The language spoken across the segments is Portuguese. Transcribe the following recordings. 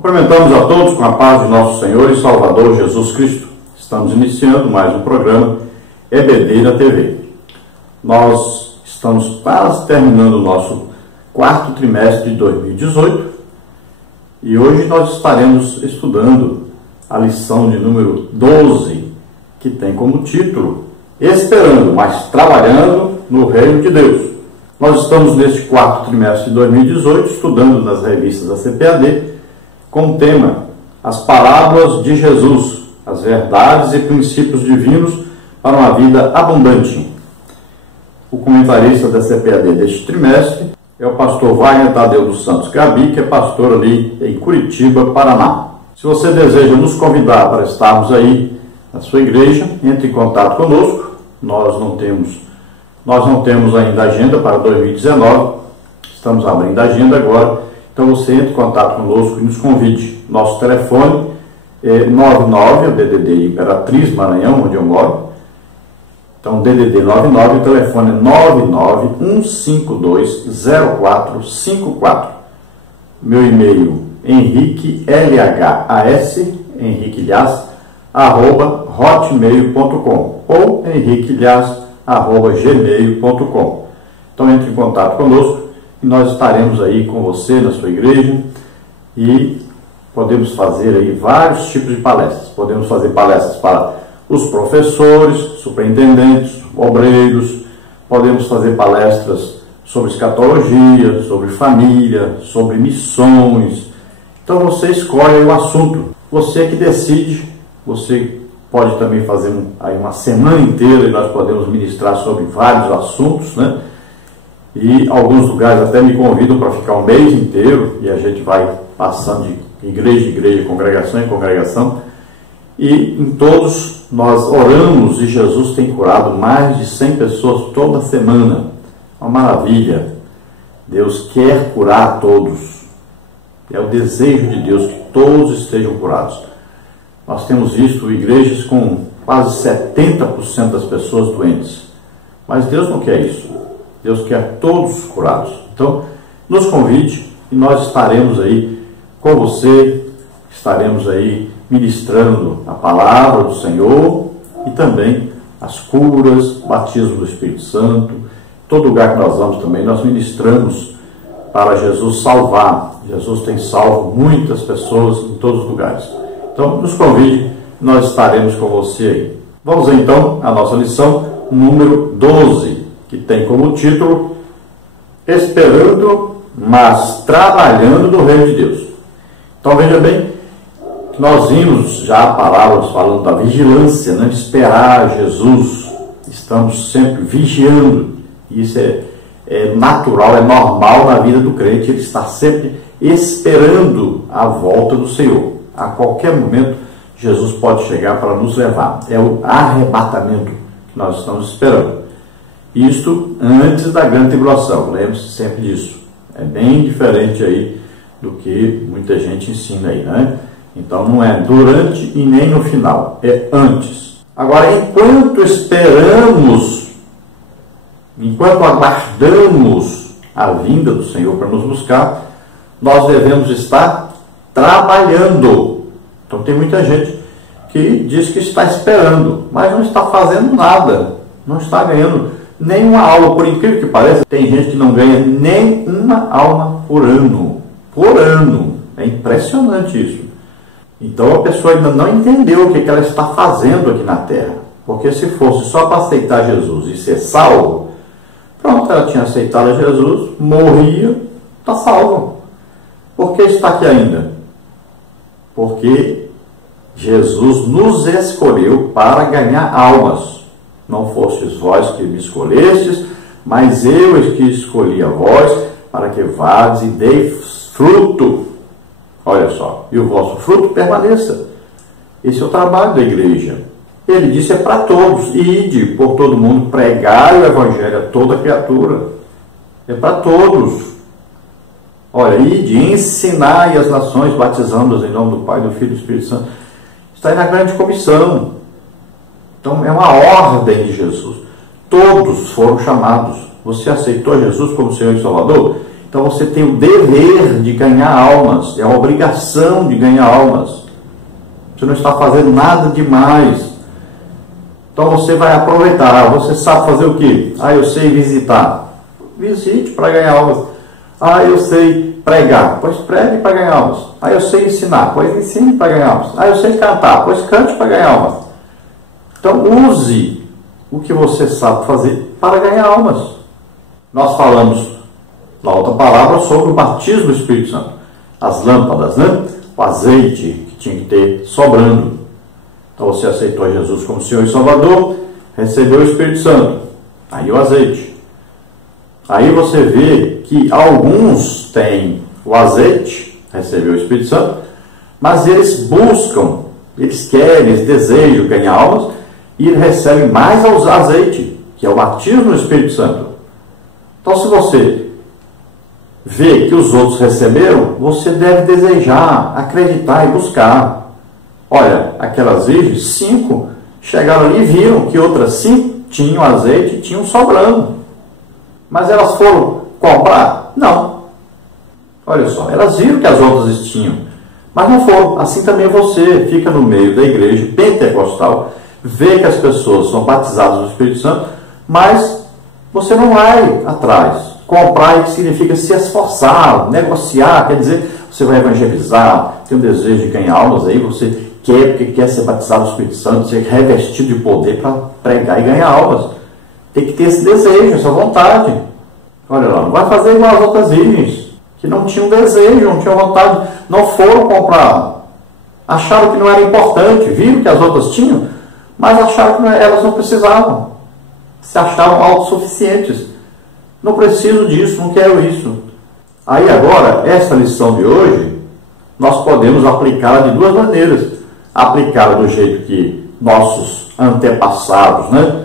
Cumprimentamos a todos com a paz de nosso Senhor e Salvador Jesus Cristo. Estamos iniciando mais um programa EBD na TV. Nós estamos quase terminando o nosso quarto trimestre de 2018 e hoje nós estaremos estudando a lição de número 12, que tem como título Esperando, mas trabalhando no Reino de Deus. Nós estamos neste quarto trimestre de 2018 estudando nas revistas da CPAD com o tema As Parábolas de Jesus, as verdades e princípios divinos para uma vida abundante. O comentarista da CPAD deste trimestre é o pastor Wagner Tadeu dos Santos Gabi, que é pastor ali em Curitiba, Paraná. Se você deseja nos convidar para estarmos aí na sua igreja, entre em contato conosco. Nós não temos ainda agenda para 2019, estamos abrindo a agenda agora, então você entre em contato conosco e nos convide. Nosso telefone é 99, o DDD Imperatriz, Maranhão, onde eu moro. Então, DDD 99, o telefone é 991520454. Meu e-mail, henriquelhas@hotmail.com ou henriquelhas@gmail.com. Então, entre em contato conosco e nós estaremos aí com você na sua igreja e podemos fazer aí vários tipos de palestras. Podemos fazer palestras para os professores, superintendentes, obreiros, podemos fazer palestras sobre escatologia, sobre família, sobre missões. Então você escolhe o assunto, você que decide. Você pode também fazer aí uma semana inteira e nós podemos ministrar sobre vários assuntos, né? E alguns lugares até me convidam para ficar um mês inteiro e a gente vai passando de igreja em igreja, congregação em congregação. E em todos nós oramos e Jesus tem curado mais de 100 pessoas toda semana. Uma maravilha. Deus quer curar a todos. É o desejo de Deus que todos estejam curados. Nós temos visto igrejas com quase 70% das pessoas doentes. Mas Deus não quer isso. Deus quer todos curados. Então, nos convide e nós estaremos aí com você, estaremos aí ministrando a palavra do Senhor e também as curas, batismo do Espírito Santo. Todo lugar que nós vamos também, nós ministramos para Jesus salvar. Jesus tem salvo muitas pessoas em todos os lugares. Então, nos convide, nós estaremos com você aí. Vamos então à nossa lição número 12, que tem como título Esperando, mas trabalhando no Reino de Deus. Então, veja bem, nós vimos já palavras falando da vigilância, né? Esperar Jesus. Estamos sempre vigiando. Isso é natural, é normal na vida do crente. Ele está sempre esperando a volta do Senhor. A qualquer momento, Jesus pode chegar para nos levar. É o arrebatamento que nós estamos esperando. Isto antes da grande tribulação. Lembre-se sempre disso. É bem diferente aí do que muita gente ensina aí, né? Então não é durante e nem no final, é antes. Agora, enquanto esperamos, enquanto aguardamos a vinda do Senhor para nos buscar, nós devemos estar trabalhando. Então tem muita gente que diz que está esperando, mas não está fazendo nada, não está ganhando nenhuma alma, por incrível que pareça. Tem gente que não ganha nem uma alma por ano. Por ano. É impressionante isso. Então a pessoa ainda não entendeu o que ela está fazendo aqui na terra. Porque se fosse só para aceitar Jesus e ser salvo, pronto, ela tinha aceitado Jesus, morria, está salvo. Por que está aqui ainda? Porque Jesus nos escolheu para ganhar almas. Não fostes vós que me escolhestes, mas eu é que escolhi a vós, para que vades e deis fruto. Olha só, e o vosso fruto permaneça. Esse é o trabalho da igreja. Ele disse, é para todos. Ide por todo mundo, pregai o evangelho a toda criatura. É para todos. Olha, ide, ensinai as nações, batizando-as em nome do Pai, do Filho e do Espírito Santo. Está aí na grande comissão. Então, é uma ordem de Jesus. Todos foram chamados. Você aceitou Jesus como Senhor e Salvador? Então você tem o dever de ganhar almas, é a obrigação de ganhar almas. Você não está fazendo nada demais. Então você vai aproveitar. Você sabe fazer o quê? Eu sei visitar. Visite para ganhar almas. Eu sei pregar. Pois pregue para ganhar almas. Eu sei ensinar. Pois ensine para ganhar almas. Eu sei cantar. Pois cante para ganhar almas. Então use o que você sabe fazer para ganhar almas. Nós falamos na outra palavra sobre o batismo do Espírito Santo. As lâmpadas, né? O azeite que tinha que ter sobrando. Então você aceitou Jesus como Senhor e Salvador, recebeu o Espírito Santo. Aí o azeite. Aí você vê que alguns têm o azeite, recebeu o Espírito Santo, mas eles buscam, eles querem, eles desejam ganhar almas e recebem mais azeite, que é o batismo do Espírito Santo. Então se você vê que os outros receberam, você deve desejar, acreditar e buscar. Olha, aquelas virgens, 5 chegaram ali e viram que outras 5 tinham azeite e tinham sobrando. Mas elas foram comprar? Não. Olha só, elas viram que as outras tinham, mas não foram. Assim também você fica no meio da igreja pentecostal, vê que as pessoas são batizadas no Espírito Santo, mas você não vai atrás. Comprar significa se esforçar, negociar, quer dizer, você vai evangelizar, tem um desejo de ganhar almas aí, você quer, porque quer ser batizado no Espírito Santo, ser revestido de poder para pregar e ganhar almas. Tem que ter esse desejo, essa vontade. Olha lá, não vai fazer igual as outras virgens, que não tinham desejo, não tinham vontade, não foram comprar. Acharam que não era importante, viram que as outras tinham, mas acharam que elas não precisavam. Se achavam autossuficientes. Não preciso disso, não quero isso. Aí agora, essa lição de hoje, nós podemos aplicá-la de duas maneiras. Aplicá-la do jeito que nossos antepassados, né,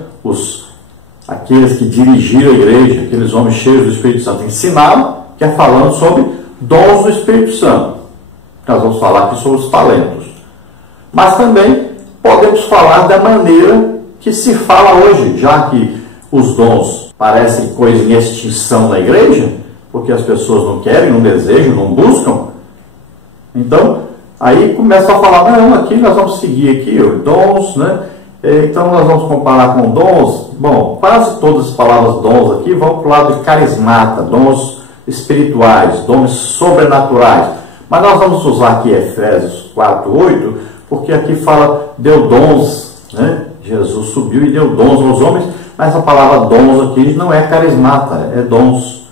aqueles que dirigiram a igreja, aqueles homens cheios do Espírito Santo, ensinaram, que é falando sobre dons do Espírito Santo. Nós vamos falar aqui sobre os talentos. Mas também podemos falar da maneira que se fala hoje, já que os dons parecem coisa em extinção na igreja, porque as pessoas não querem, não desejam, não buscam. Então, aí começa a falar, não, aqui nós vamos seguir aqui, dons, né? Então nós vamos comparar com dons. Bom, quase todas as palavras dons aqui vão para o lado de carismata, dons espirituais, dons sobrenaturais. Mas nós vamos usar aqui Efésios 4:8, porque aqui fala, deu dons, né? Jesus subiu e deu dons aos homens, mas a palavra dons aqui não é carismata, é dons.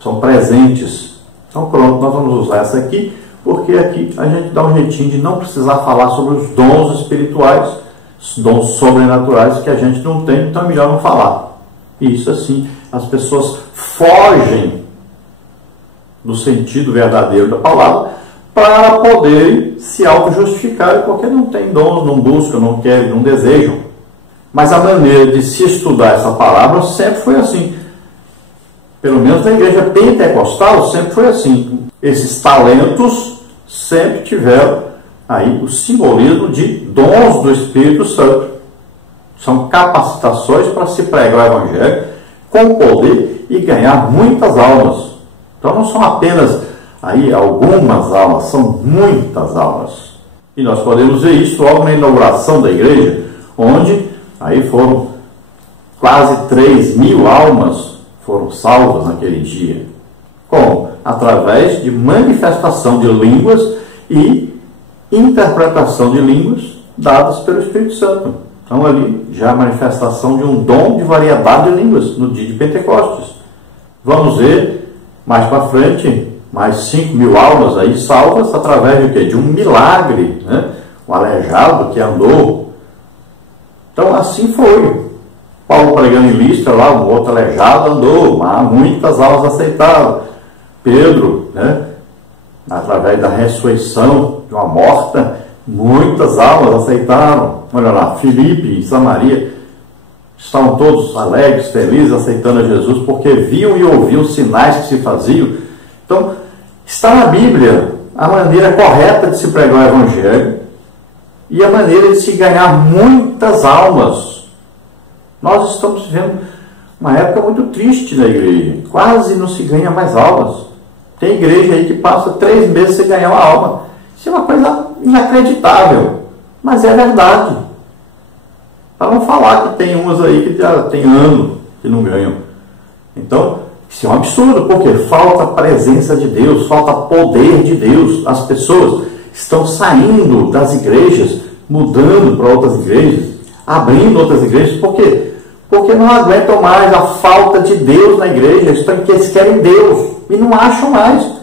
São presentes. Então pronto, nós vamos usar essa aqui, porque aqui a gente dá um jeitinho de não precisar falar sobre os dons espirituais, os dons sobrenaturais que a gente não tem, então é melhor não falar. E isso assim, as pessoas fogem do sentido verdadeiro da palavra para poder se auto-justificar, porque não tem dons, não buscam, não querem, não desejam. Mas a maneira de se estudar essa palavra sempre foi assim. Pelo menos na igreja pentecostal sempre foi assim. Esses talentos sempre tiveram aí o simbolismo de dons do Espírito Santo. São capacitações para se pregar o Evangelho com poder e ganhar muitas almas. Então não são apenas aí algumas almas, são muitas almas. E nós podemos ver isso logo na inauguração da igreja, onde aí foram quase 3.000 almas foram salvas naquele dia. Como? Através de manifestação de línguas e interpretação de línguas dadas pelo Espírito Santo. Então ali já a manifestação de um dom de variedade de línguas no dia de Pentecostes. Vamos ver mais para frente, mais 5.000 almas aí salvas através de quê? De um milagre, né? Um aleijado que andou. Então assim foi. Paulo pregando em Listra, lá um outro aleijado andou, muitas almas aceitaram. Pedro, né? Através da ressurreição de uma morta, muitas almas aceitaram. Olha lá, Filipe e Samaria estavam todos alegres, felizes, aceitando a Jesus, porque viam e ouviam os sinais que se faziam. Então, está na Bíblia a maneira correta de se pregar o Evangelho e a maneira de se ganhar muitas almas. Nós estamos vivendo uma época muito triste na igreja. Quase não se ganha mais almas. Tem igreja aí que passa 3 meses sem ganhar uma alma. Isso é uma coisa inacreditável. Mas é verdade. Para não falar que tem umas aí que já tem ano que não ganham. Então, isso é um absurdo, porque falta a presença de Deus, falta poder de Deus. As pessoas estão saindo das igrejas, mudando para outras igrejas, abrindo outras igrejas. Por quê? Porque não aguentam mais a falta de Deus na igreja. Eles querem Deus e não acham mais.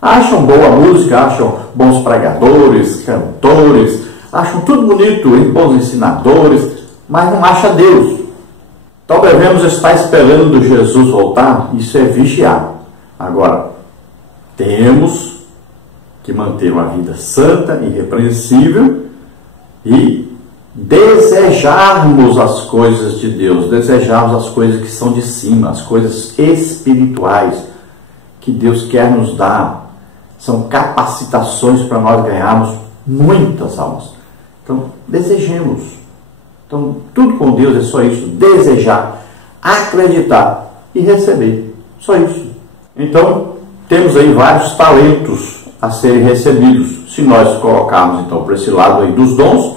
Acham boa música, acham bons pregadores, cantores, acham tudo bonito, bons ensinadores, mas não acham Deus. Então devemos estar esperando Jesus voltar. Isso é vigiar. Agora, temos que manter uma vida santa, irrepreensível e desejarmos as coisas de Deus, desejarmos as coisas que são de cima, as coisas espirituais que Deus quer nos dar. São capacitações para nós ganharmos muitas almas. Então, desejemos. Então, tudo com Deus é só isso: desejar, acreditar e receber. Só isso. Então, temos aí vários talentos a serem recebidos. Se nós colocarmos, então, para esse lado aí dos dons,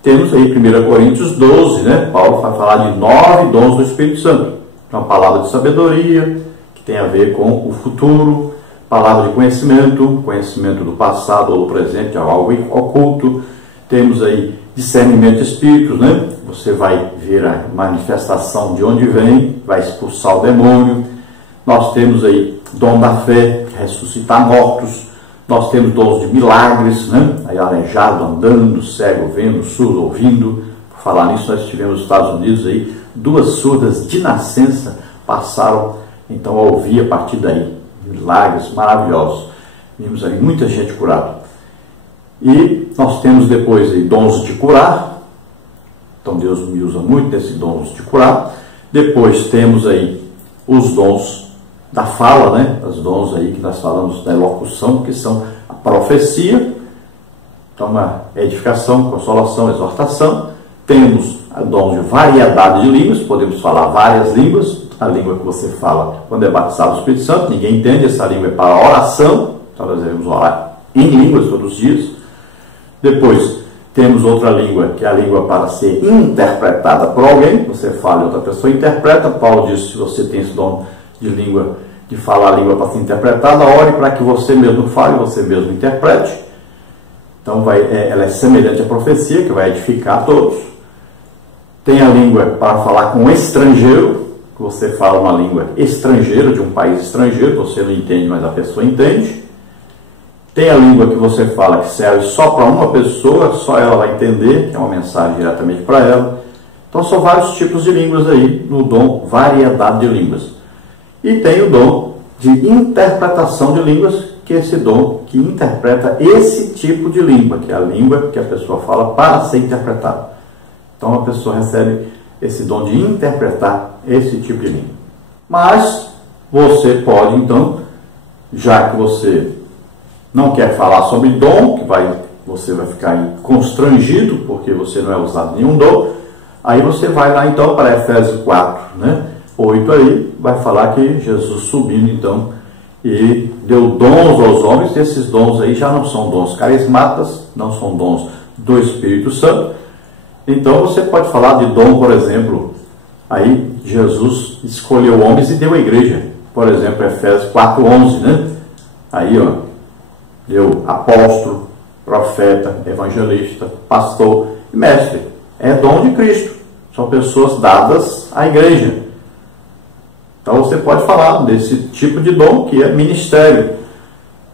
temos aí 1 Coríntios 12, né? Paulo vai falar de 9 dons do Espírito Santo. Uma palavra de sabedoria, que tem a ver com o futuro, palavra de conhecimento, conhecimento do passado ou do presente, algo oculto. Temos aí discernimento de espíritos, né? Você vai ver a manifestação de onde vem, vai expulsar o demônio. Nós temos aí dom da fé, ressuscitar mortos. Nós temos dons de milagres, né? Aí aleijado andando, cego vendo, surdo ouvindo. Por falar nisso, nós tivemos nos Estados Unidos aí 2 surdas de nascença passaram então a ouvir a partir daí. Milagres maravilhosos. Vimos aí muita gente curada. E nós temos depois aí dons de curar. Então Deus me usa muito nesses dons de curar. Depois temos aí os dons da fala, né? Os dons aí que nós falamos da elocução, que são a profecia. Então, uma edificação, consolação, exortação. Temos dons de variedade de línguas, podemos falar várias línguas. A língua que você fala quando é batizado no Espírito Santo, ninguém entende, essa língua é para oração. Então nós devemos orar em línguas todos os dias. Depois temos outra língua, que é a língua para ser interpretada por alguém. Você fala e outra pessoa interpreta. Paulo diz: se você tem esse dom de língua, de falar a língua para ser interpretada, ore para que você mesmo fale, você mesmo interprete. Então ela é semelhante à profecia, que vai edificar a todos. Tem a língua para falar com um estrangeiro, que você fala uma língua estrangeira, de um país estrangeiro, você não entende, mas a pessoa entende. Tem a língua que você fala que serve só para uma pessoa, só ela vai entender, que é uma mensagem diretamente para ela. Então são vários tipos de línguas aí, no dom variedade de línguas. E tem o dom de interpretação de línguas, que é esse dom que interpreta esse tipo de língua, que é a língua que a pessoa fala para ser interpretada. Então a pessoa recebe esse dom de interpretar esse tipo de língua. Mas você pode, então, já que você não quer falar sobre dom, que você vai ficar aí constrangido, porque você não é usado nenhum dom, aí você vai lá então para Efésios 4, né? 8 aí, vai falar que Jesus subindo então e deu dons aos homens. E esses dons aí já não são dons carismáticos, não são dons do Espírito Santo. Então você pode falar de dom, por exemplo, aí Jesus escolheu homens e deu à igreja. Por exemplo, Efésios 4:11, né? Aí, ó, deu apóstolo, profeta, evangelista, pastor e mestre. É dom de Cristo. São pessoas dadas à igreja. Então você pode falar desse tipo de dom que é ministério.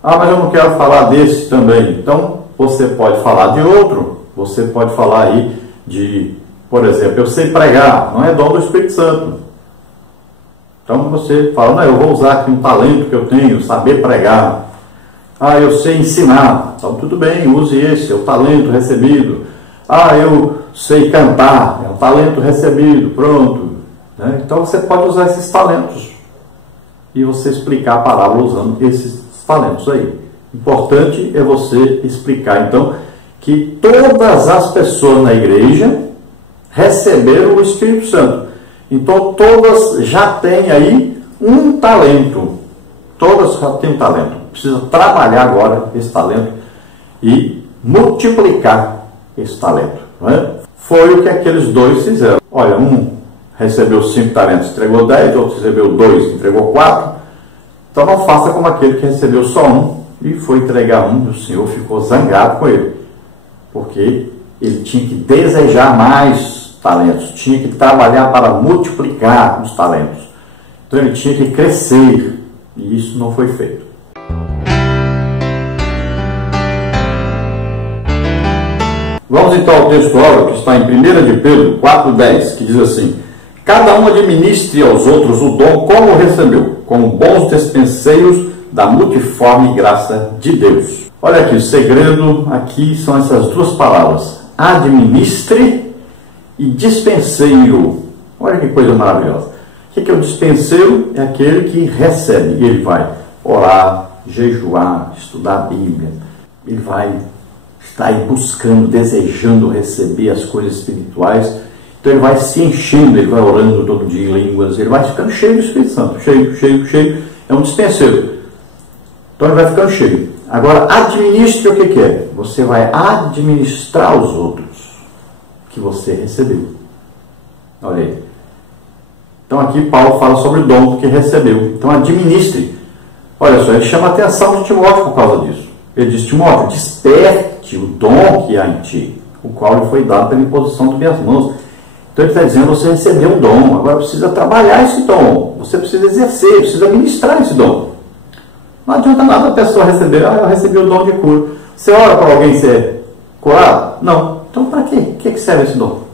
Ah, mas eu não quero falar desse também. Então você pode falar de outro. Você pode falar aí de, por exemplo, eu sei pregar. Não é dom do Espírito Santo. Então você fala: não, eu vou usar aqui um talento que eu tenho, saber pregar. Ah, eu sei ensinar. Então tudo bem, use esse, é o talento recebido. Ah, eu sei cantar, é o talento recebido, pronto. Né? Então você pode usar esses talentos e você explicar a palavra usando esses talentos aí. Importante é você explicar então que todas as pessoas na igreja receberam o Espírito Santo. Então todas já têm aí um talento. Todas já têm um talento. Precisa trabalhar agora esse talento e multiplicar esse talento. Não é? Foi o que aqueles dois fizeram. Olha, um recebeu 5 talentos, entregou 10, outro recebeu 2, entregou 4. Então não faça como aquele que recebeu só um e foi entregar um, e o Senhor ficou zangado com ele. Porque ele tinha que desejar mais talentos, tinha que trabalhar para multiplicar os talentos. Então ele tinha que crescer, e isso não foi feito. Vamos então ao texto áureo que está em 1 de Pedro 4,10, que diz assim: cada um administre aos outros o dom como recebeu, como bons despenseiros da multiforme graça de Deus. Olha aqui, o segredo aqui são essas duas palavras, administre e dispenseiro. Olha que coisa maravilhosa. O que é o dispenseiro? É aquele que recebe. Ele vai orar, jejuar, estudar a Bíblia. Ele vai estar aí buscando, desejando receber as coisas espirituais. Então ele vai se enchendo, ele vai orando todo dia em línguas, ele vai ficando cheio do Espírito Santo. Cheio, cheio, cheio. É um dispenseiro. Então ele vai ficando cheio. Agora, administre o que é? Você vai administrar os outros que você recebeu. Olha aí. Então aqui Paulo fala sobre o dom que recebeu. Então administre. Olha só, ele chama a atenção de Timóteo por causa disso. Ele diz: Timóteo, desperte o dom que há em ti, o qual lhe foi dado pela imposição de minhas mãos. Então ele está dizendo: você recebeu um dom, agora precisa trabalhar esse dom. Você precisa exercer, precisa administrar esse dom. Não adianta nada a pessoa receber: eu recebi o dom de cura. Você ora para alguém ser curado? Não. Então para quê? O que serve esse dom?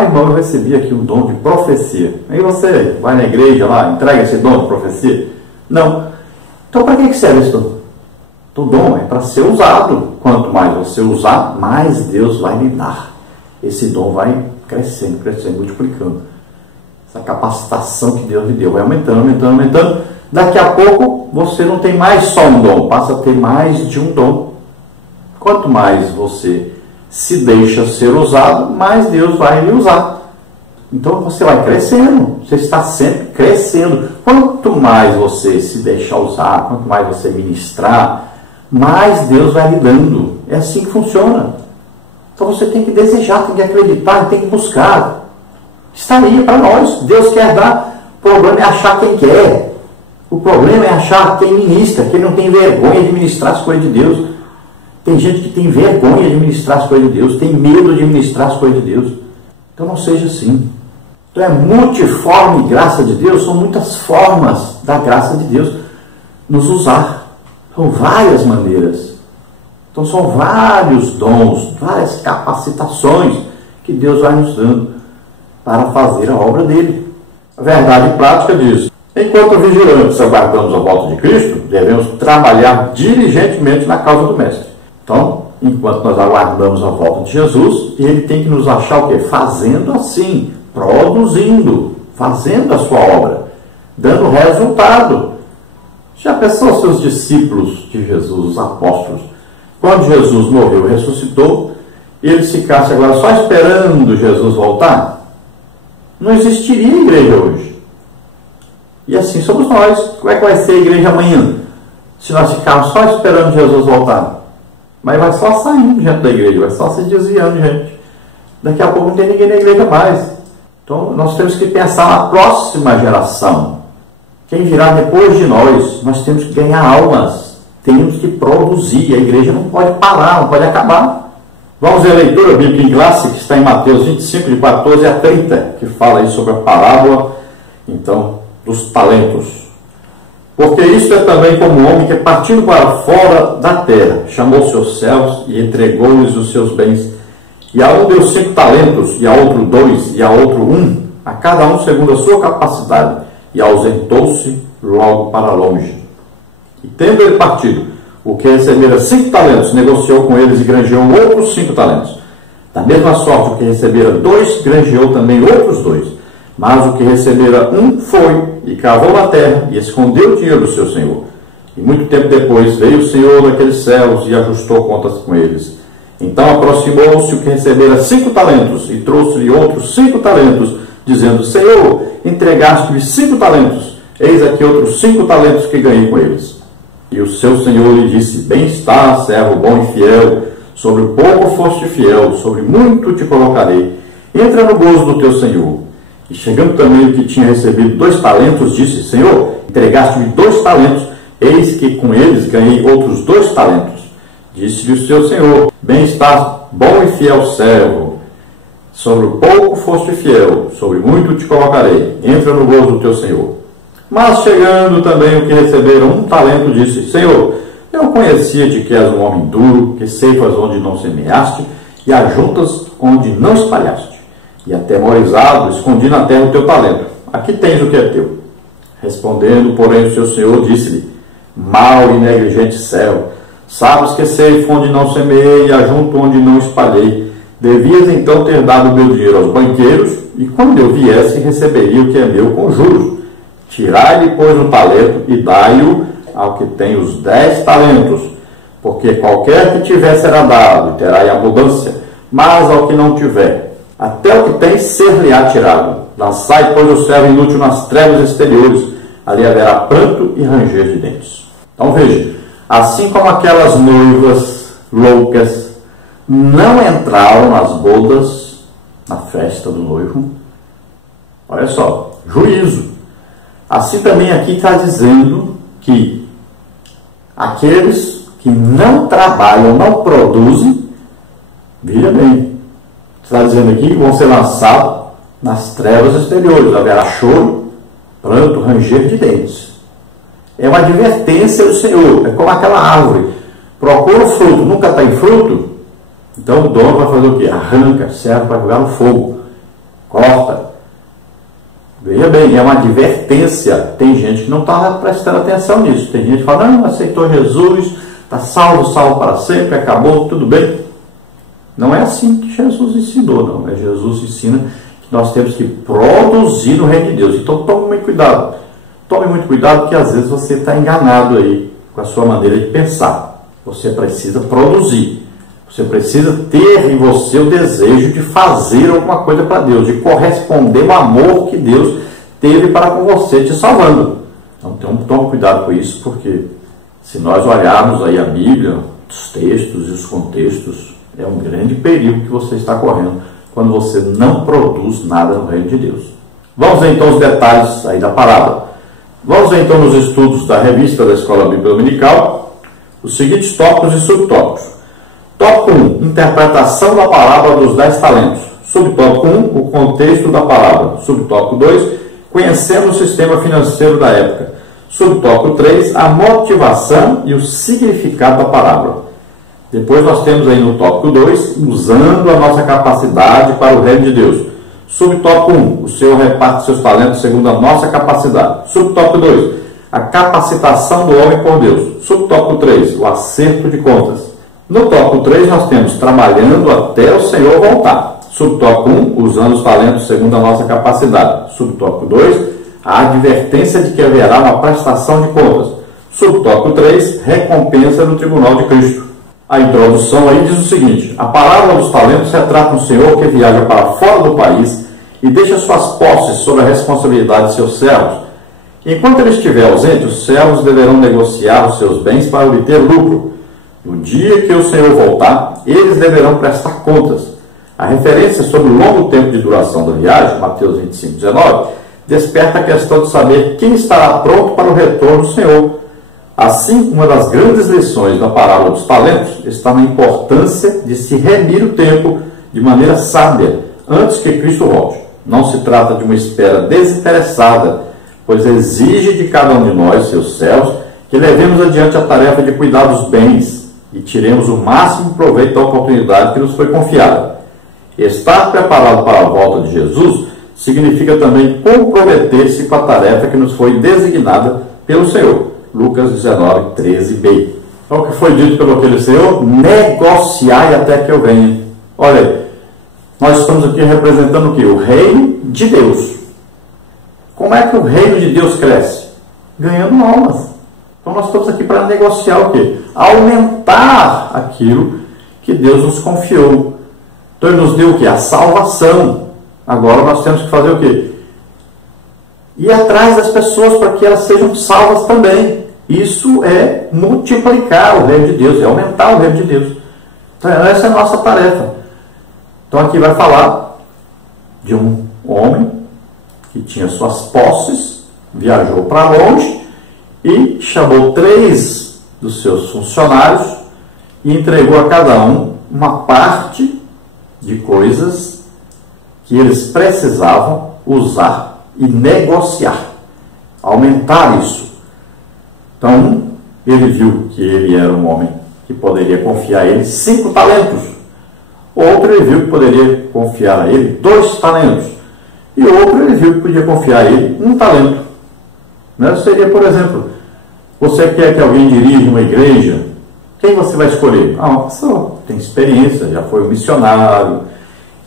Irmão, eu recebi aqui um dom de profecia. Aí você vai na igreja lá, entrega esse dom de profecia? Não. Então para que serve esse dom? O dom é para ser usado. Quanto mais você usar, mais Deus vai lhe dar. Esse dom vai crescendo, crescendo, multiplicando. Essa capacitação que Deus lhe deu vai aumentando, aumentando, aumentando. Daqui a pouco você não tem mais só um dom, passa a ter mais de um dom. Quanto mais você se deixa ser usado, mais Deus vai lhe usar. Então você vai crescendo, você está sempre crescendo. Quanto mais você se deixar usar, quanto mais você ministrar, mais Deus vai lhe dando. É assim que funciona. Então você tem que desejar, tem que acreditar, tem que buscar. Está aí para nós. Deus quer dar. O problema é achar quem quer. O problema é achar quem ministra, quem não tem vergonha de ministrar as coisas de Deus. Tem gente que tem vergonha de ministrar as coisas de Deus, tem medo de ministrar as coisas de Deus. Então não seja assim. Então é multiforme graça de Deus, são muitas formas da graça de Deus nos usar. São várias maneiras. Então são vários dons, várias capacitações que Deus vai nos dando para fazer a obra dele. A verdade prática diz: enquanto vigilantes aguardamos a volta de Cristo, devemos trabalhar diligentemente na causa do Mestre. Então, enquanto nós aguardamos a volta de Jesus, ele tem que nos achar o quê? Fazendo assim, produzindo, fazendo a sua obra, dando resultado. Já pensou seus discípulos de Jesus, os apóstolos, quando Jesus morreu e ressuscitou, eles ficassem agora só esperando Jesus voltar? Não existiria igreja hoje. E assim somos nós. Como é que vai ser a igreja amanhã? Se nós ficarmos só esperando Jesus voltar? Mas vai só saindo gente da igreja, vai só se desviando gente. Daqui a pouco não tem ninguém na igreja mais. Então nós temos que pensar na próxima geração. Quem virá depois de nós temos que ganhar almas. Temos que produzir. A igreja não pode parar, não pode acabar. Vamos ver a leitura bíblica em classe, que está em Mateus 25, de 14 a 30, que fala aí sobre a parábola, então, dos talentos. Porque isto é também como um homem que, partindo para fora da terra, chamou seus servos e entregou-lhes os seus bens. E a um deu 5 talentos, e a outro 2, e a outro 1, a cada um segundo a sua capacidade, e ausentou-se logo para longe. E tendo ele partido, o que recebera 5 talentos, negociou com eles e granjeou outros 5 talentos. Da mesma sorte, o que recebera 2, granjeou também outros 2. Mas o que recebera 1 foi e cavou na terra e escondeu o dinheiro do seu senhor. E muito tempo depois veio o senhor daqueles céus e ajustou contas com eles. Então aproximou-se o que recebera 5 talentos e trouxe-lhe outros 5 talentos, dizendo: Senhor, entregaste-me 5 talentos, eis aqui outros 5 talentos que ganhei com eles. E o seu senhor lhe disse: Bem está, servo bom e fiel, sobre o pouco foste fiel, sobre muito te colocarei. Entra no gozo do teu senhor. E chegando também o que tinha recebido 2 talentos, disse: Senhor, entregaste-me 2 talentos, eis que com eles ganhei outros 2 talentos. Disse-lhe o seu senhor: Bem está, bom e fiel servo, sobre o pouco foste fiel, sobre muito te colocarei. Entra no gozo do teu senhor. Mas chegando também o que receberam 1 talento, disse: Senhor, eu conhecia-te que és um homem duro, que ceifas onde não semeaste, e ajuntas onde não espalhaste. E atemorizado, escondi na terra o teu talento. Aqui tens o que é teu. Respondendo, porém, o seu senhor disse-lhe: Mau e negligente servo, sabes que ceifo onde não semeei e ajunto onde não espalhei. Devias então ter dado o meu dinheiro aos banqueiros, e quando eu viesse, receberia o que é meu com juros. Tirai-lhe, pois, o talento e dai-o ao que tem os 10 talentos, porque qualquer que tiver será dado, e terá em abundância, mas ao que não tiver, até o que tem ser-lhe-á tirado. Lançai, pois, o servo inútil nas trevas exteriores, ali haverá pranto e ranger de dentes. Então veja, assim como aquelas noivas loucas não entraram nas bodas, na festa do noivo, olha só, juízo. Assim também aqui está dizendo que aqueles que não trabalham, não produzem, veja bem, está dizendo aqui que vão ser lançados nas trevas exteriores, haverá choro, pranto, ranger de dentes. É uma advertência do Senhor, é como aquela árvore, procura o fruto, nunca está em fruto, então o dono vai fazer o quê? Arranca, serve para jogar no fogo, corta. Veja bem, é uma advertência. Tem gente que não está prestando atenção nisso. Tem gente que fala: não, aceitou Jesus, está salvo, salvo para sempre, acabou, tudo bem. Não é assim que Jesus ensinou, não. Jesus ensina que nós temos que produzir no reino de Deus. Então tome muito cuidado. Tome muito cuidado, porque às vezes você está enganado aí com a sua maneira de pensar. Você precisa produzir. Você precisa ter em você o desejo de fazer alguma coisa para Deus, de corresponder ao amor que Deus teve para com você, te salvando. Então tome cuidado com isso, porque se nós olharmos aí a Bíblia, os textos e os contextos, é um grande perigo que você está correndo quando você não produz nada no reino de Deus. Vamos ver então os detalhes aí da parábola. Vamos ver então nos estudos da revista da Escola Bíblica Dominical os seguintes tópicos e subtópicos. Tópico 1, interpretação da parábola dos 10 talentos. Subtópico 1, o contexto da parábola. Subtópico 2, conhecendo o sistema financeiro da época. Subtópico 3, a motivação e o significado da parábola. Depois nós temos aí no tópico 2, usando a nossa capacidade para o reino de Deus. Subtópico 1, o Senhor reparte seus talentos segundo a nossa capacidade. Subtópico 2, a capacitação do homem por Deus. Subtópico 3, o acerto de contas. No tópico 3 nós temos trabalhando até o Senhor voltar. Subtópico 1, usando os talentos segundo a nossa capacidade. Subtópico 2, a advertência de que haverá uma prestação de contas. Subtópico 3, recompensa no tribunal de Cristo. A introdução aí diz o seguinte: a parábola dos talentos retrata um senhor que viaja para fora do país e deixa suas posses sob a responsabilidade de seus servos. Enquanto ele estiver ausente, os servos deverão negociar os seus bens para obter lucro. No dia que o Senhor voltar, eles deverão prestar contas. A referência sobre o longo tempo de duração da viagem, Mateus 25, 19, desperta a questão de saber quem estará pronto para o retorno do Senhor. Assim, uma das grandes lições da parábola dos talentos está na importância de se remir o tempo de maneira sábia, antes que Cristo volte. Não se trata de uma espera desinteressada, pois exige de cada um de nós, seus servos, que levemos adiante a tarefa de cuidar dos bens e tiremos o máximo proveito da oportunidade que nos foi confiada. Estar preparado para a volta de Jesus significa também comprometer-se com a tarefa que nos foi designada pelo Senhor. Lucas 19, 13b. Então, o que foi dito pelo aquele Senhor? Negociai até que eu venha. Olha aí, nós estamos aqui representando o quê? O reino de Deus. Como é que o reino de Deus cresce? Ganhando almas. Então nós estamos aqui para negociar o quê? Aumentar aquilo que Deus nos confiou. Então Ele nos deu o quê? A salvação. Agora nós temos que fazer o quê? Ir atrás das pessoas para que elas sejam salvas também. Isso é multiplicar o reino de Deus, é aumentar o reino de Deus. Então essa é a nossa tarefa. Então aqui vai falar de um homem que tinha suas posses, viajou para longe e chamou 3 dos seus funcionários e entregou a cada um uma parte de coisas que eles precisavam usar e negociar, aumentar isso. Então, ele viu que ele era um homem que poderia confiar a ele 5 talentos. Outro ele viu que poderia confiar a ele 2 talentos. E outro ele viu que podia confiar a ele 1 talento. Né? Seria, por exemplo, você quer que alguém dirija uma igreja, quem você vai escolher? Uma pessoa que tem experiência, já foi um missionário,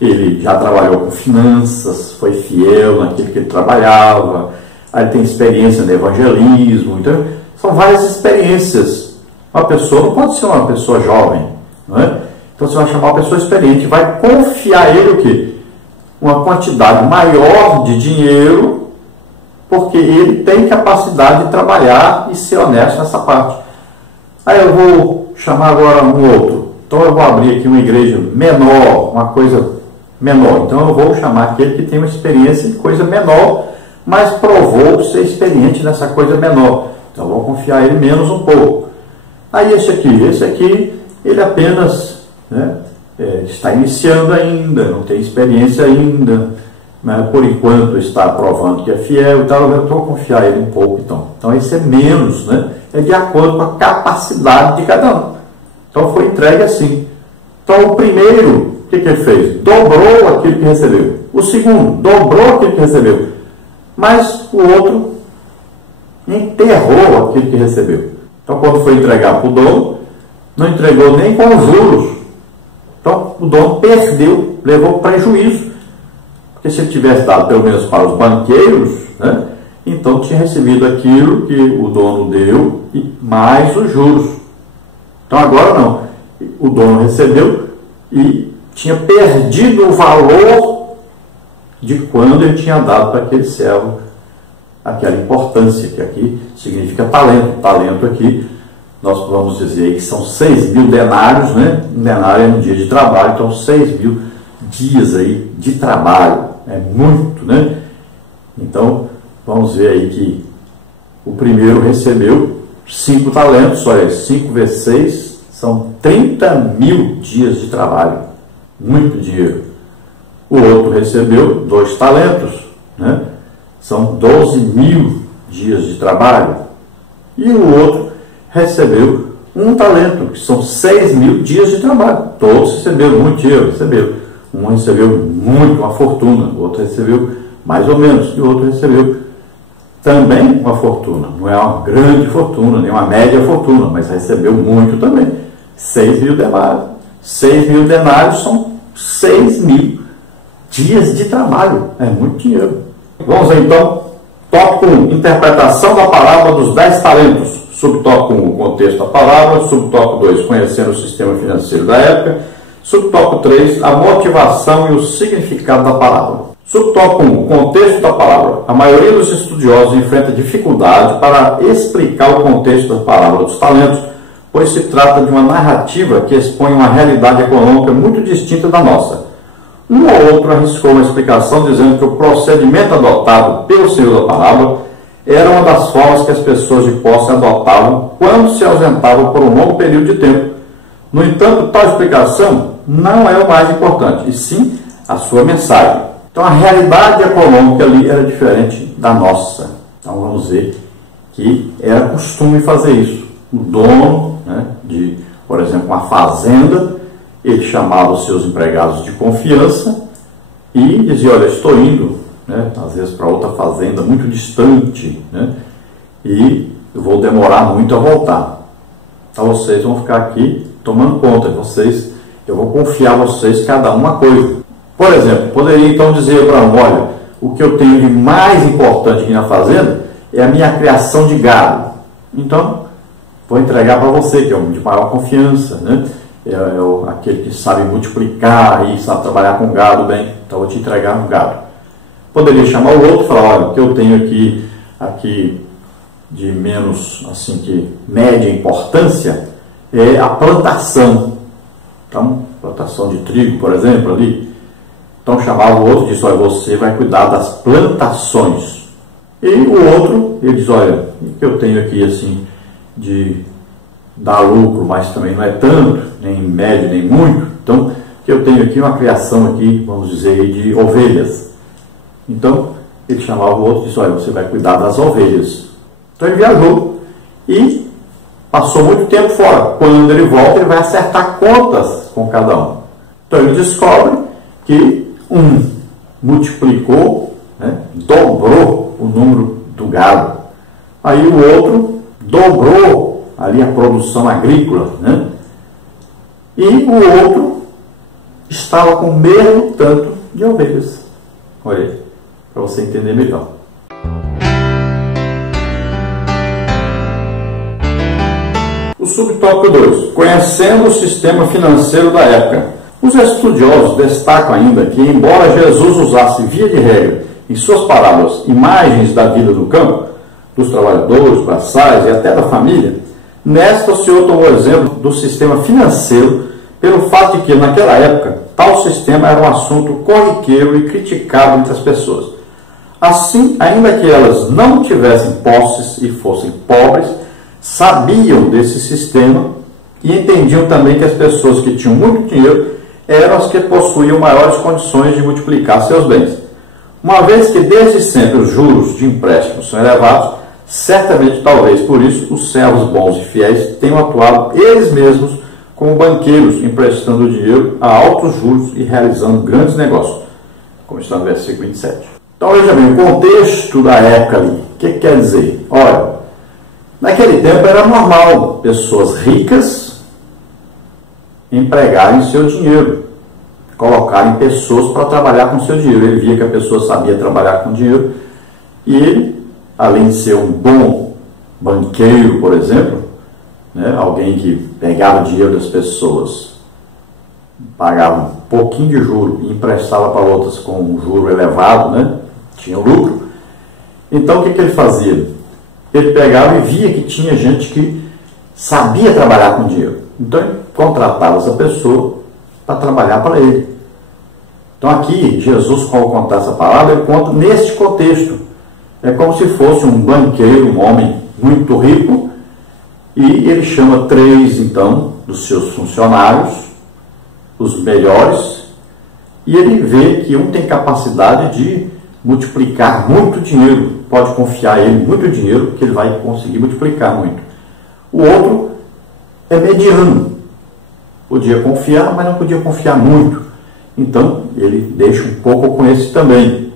ele já trabalhou com finanças, foi fiel naquilo que ele trabalhava, aí tem experiência no evangelismo. Então, são várias experiências. Uma pessoa não pode ser uma pessoa jovem, não é? Então você vai chamar uma pessoa experiente, vai confiar a ele o quê? Uma quantidade maior de dinheiro, porque ele tem capacidade de trabalhar e ser honesto nessa parte. Aí eu vou chamar agora um outro. Então eu vou abrir aqui uma igreja menor, uma coisa menor. Então eu vou chamar aquele que tem uma experiência em coisa menor, mas provou ser experiente nessa coisa menor. Então eu vou confiar ele menos um pouco. Aí esse aqui, ele apenas, né, está iniciando ainda, não tem experiência ainda, mas por enquanto está provando que é fiel, então eu vou confiar ele um pouco. Então esse é menos, né? É de acordo com a capacidade de cada um. Então foi entregue assim. Então o primeiro, o que ele fez? Dobrou aquilo que recebeu. O segundo, dobrou aquilo que recebeu. Mas o outro enterrou aquilo que recebeu. Então quando foi entregar para o dono, não entregou nem com os juros. Então o dono perdeu, levou prejuízo. Porque se ele tivesse dado pelo menos para os banqueiros, né, então tinha recebido aquilo que o dono deu e mais os juros. Então agora não. O dono recebeu e tinha perdido o valor de quando ele tinha dado para aquele servo aquela importância, que aqui significa talento. Talento aqui, nós vamos dizer que são 6.000 denários, né? Um denário é um dia de trabalho, então 6.000 dias aí de trabalho. É muito, né? Então, vamos ver aí que o primeiro recebeu 5 talentos, olha, 5 vezes 6 são 30.000 dias de trabalho. Muito dinheiro. O outro recebeu 2 talentos, né? São 12.000 dias de trabalho. E o outro recebeu 1 talento, que são 6.000 dias de trabalho. Todos receberam muito dinheiro, receberam. Um recebeu muito, uma fortuna, o outro recebeu mais ou menos, e o outro recebeu também uma fortuna. Não é uma grande fortuna, nem uma média fortuna, mas recebeu muito também. 6.000 denários. 6.000 denários são 6.000 dias de trabalho. É muito dinheiro. Vamos então, tópico 1, interpretação da parábola dos 10 talentos. Subtópico 1, contexto da parábola. Subtópico 2, conhecendo o sistema financeiro da época. Subtópico 3, a motivação e o significado da parábola. Subtópico 1, contexto da parábola. A maioria dos estudiosos enfrenta dificuldade para explicar o contexto da parábola dos talentos, pois se trata de uma narrativa que expõe uma realidade econômica muito distinta da nossa. Um ou outro arriscou uma explicação dizendo que o procedimento adotado pelo senhor da parábola era uma das formas que as pessoas de posse adotavam quando se ausentavam por um longo período de tempo. No entanto, tal explicação não é o mais importante, e sim a sua mensagem. Então, a realidade econômica ali era diferente da nossa. Então, vamos ver que era costume fazer isso. O dono, né, de, por exemplo, uma fazenda, ele chamava os seus empregados de confiança e dizia, olha, estou indo, né, às vezes para outra fazenda muito distante, né, e eu vou demorar muito a voltar. Então, vocês vão ficar aqui tomando conta de vocês, eu vou confiar a vocês cada uma coisa. Por exemplo, poderia então dizer para um, olha, o que eu tenho de mais importante aqui na fazenda é a minha criação de gado. Então, vou entregar para você, que é o de maior confiança, né? Aquele que sabe multiplicar e sabe trabalhar com gado bem. então vou te entregar um gado. Poderia chamar o outro e falar, olha, o que eu tenho aqui de menos, assim, de média importância, é a plantação. Então, plantação de trigo, por exemplo, ali. Então chamava o outro e disse, olha, você vai cuidar das plantações. E o outro, ele diz, olha, o que eu tenho aqui, assim, de dar lucro, mas também não é tanto, nem médio, nem muito. Então, o que eu tenho aqui é uma criação aqui, vamos dizer, de ovelhas. Então, ele chamava o outro e disse, olha, você vai cuidar das ovelhas. Então ele viajou e passou muito tempo fora. Quando ele volta, ele vai acertar contas com cada um. Então ele descobre que um multiplicou, né, dobrou o número do gado. Aí o outro dobrou ali a produção agrícola, né? E o outro estava com o mesmo tanto de ovelhas. Olha aí, para você entender melhor. O subtópico 2. Conhecendo o sistema financeiro da época. Os estudiosos destacam ainda que, embora Jesus usasse, via de regra, em suas parábolas, imagens da vida do campo, dos trabalhadores, braçais e até da família, nesta o Senhor tomou o exemplo do sistema financeiro, pelo fato de que, naquela época, tal sistema era um assunto corriqueiro e criticado entre as pessoas. Assim, ainda que elas não tivessem posses e fossem pobres, sabiam desse sistema e entendiam também que as pessoas que tinham muito dinheiro eram as que possuíam maiores condições de multiplicar seus bens. Uma vez que desde sempre os juros de empréstimos são elevados, certamente, talvez por isso, os servos bons e fiéis tenham atuado eles mesmos como banqueiros, emprestando dinheiro a altos juros e realizando grandes negócios, como está no versículo 27. Então veja bem, o contexto da época ali, o que quer dizer? Olha, naquele tempo era normal pessoas ricas empregarem seu dinheiro, colocarem pessoas para trabalhar com seu dinheiro. Ele via que a pessoa sabia trabalhar com dinheiro e ele, além de ser um bom banqueiro, por exemplo, né, alguém que pegava o dinheiro das pessoas, pagava um pouquinho de juro e emprestava para outras com um juro elevado, né, tinha lucro. Então o que ele fazia? Ele pegava e via que tinha gente que sabia trabalhar com dinheiro. Então ele contratava essa pessoa para trabalhar para ele. Então aqui, Jesus, ao contar essa palavra, ele conta neste contexto. É como se fosse um banqueiro, um homem muito rico, e ele chama 3, então, dos seus funcionários, os melhores, e ele vê que um tem capacidade de multiplicar muito dinheiro, pode confiar a ele muito dinheiro, que ele vai conseguir multiplicar muito. O outro é mediano, podia confiar, mas não podia confiar muito. Então, ele deixa um pouco com esse também,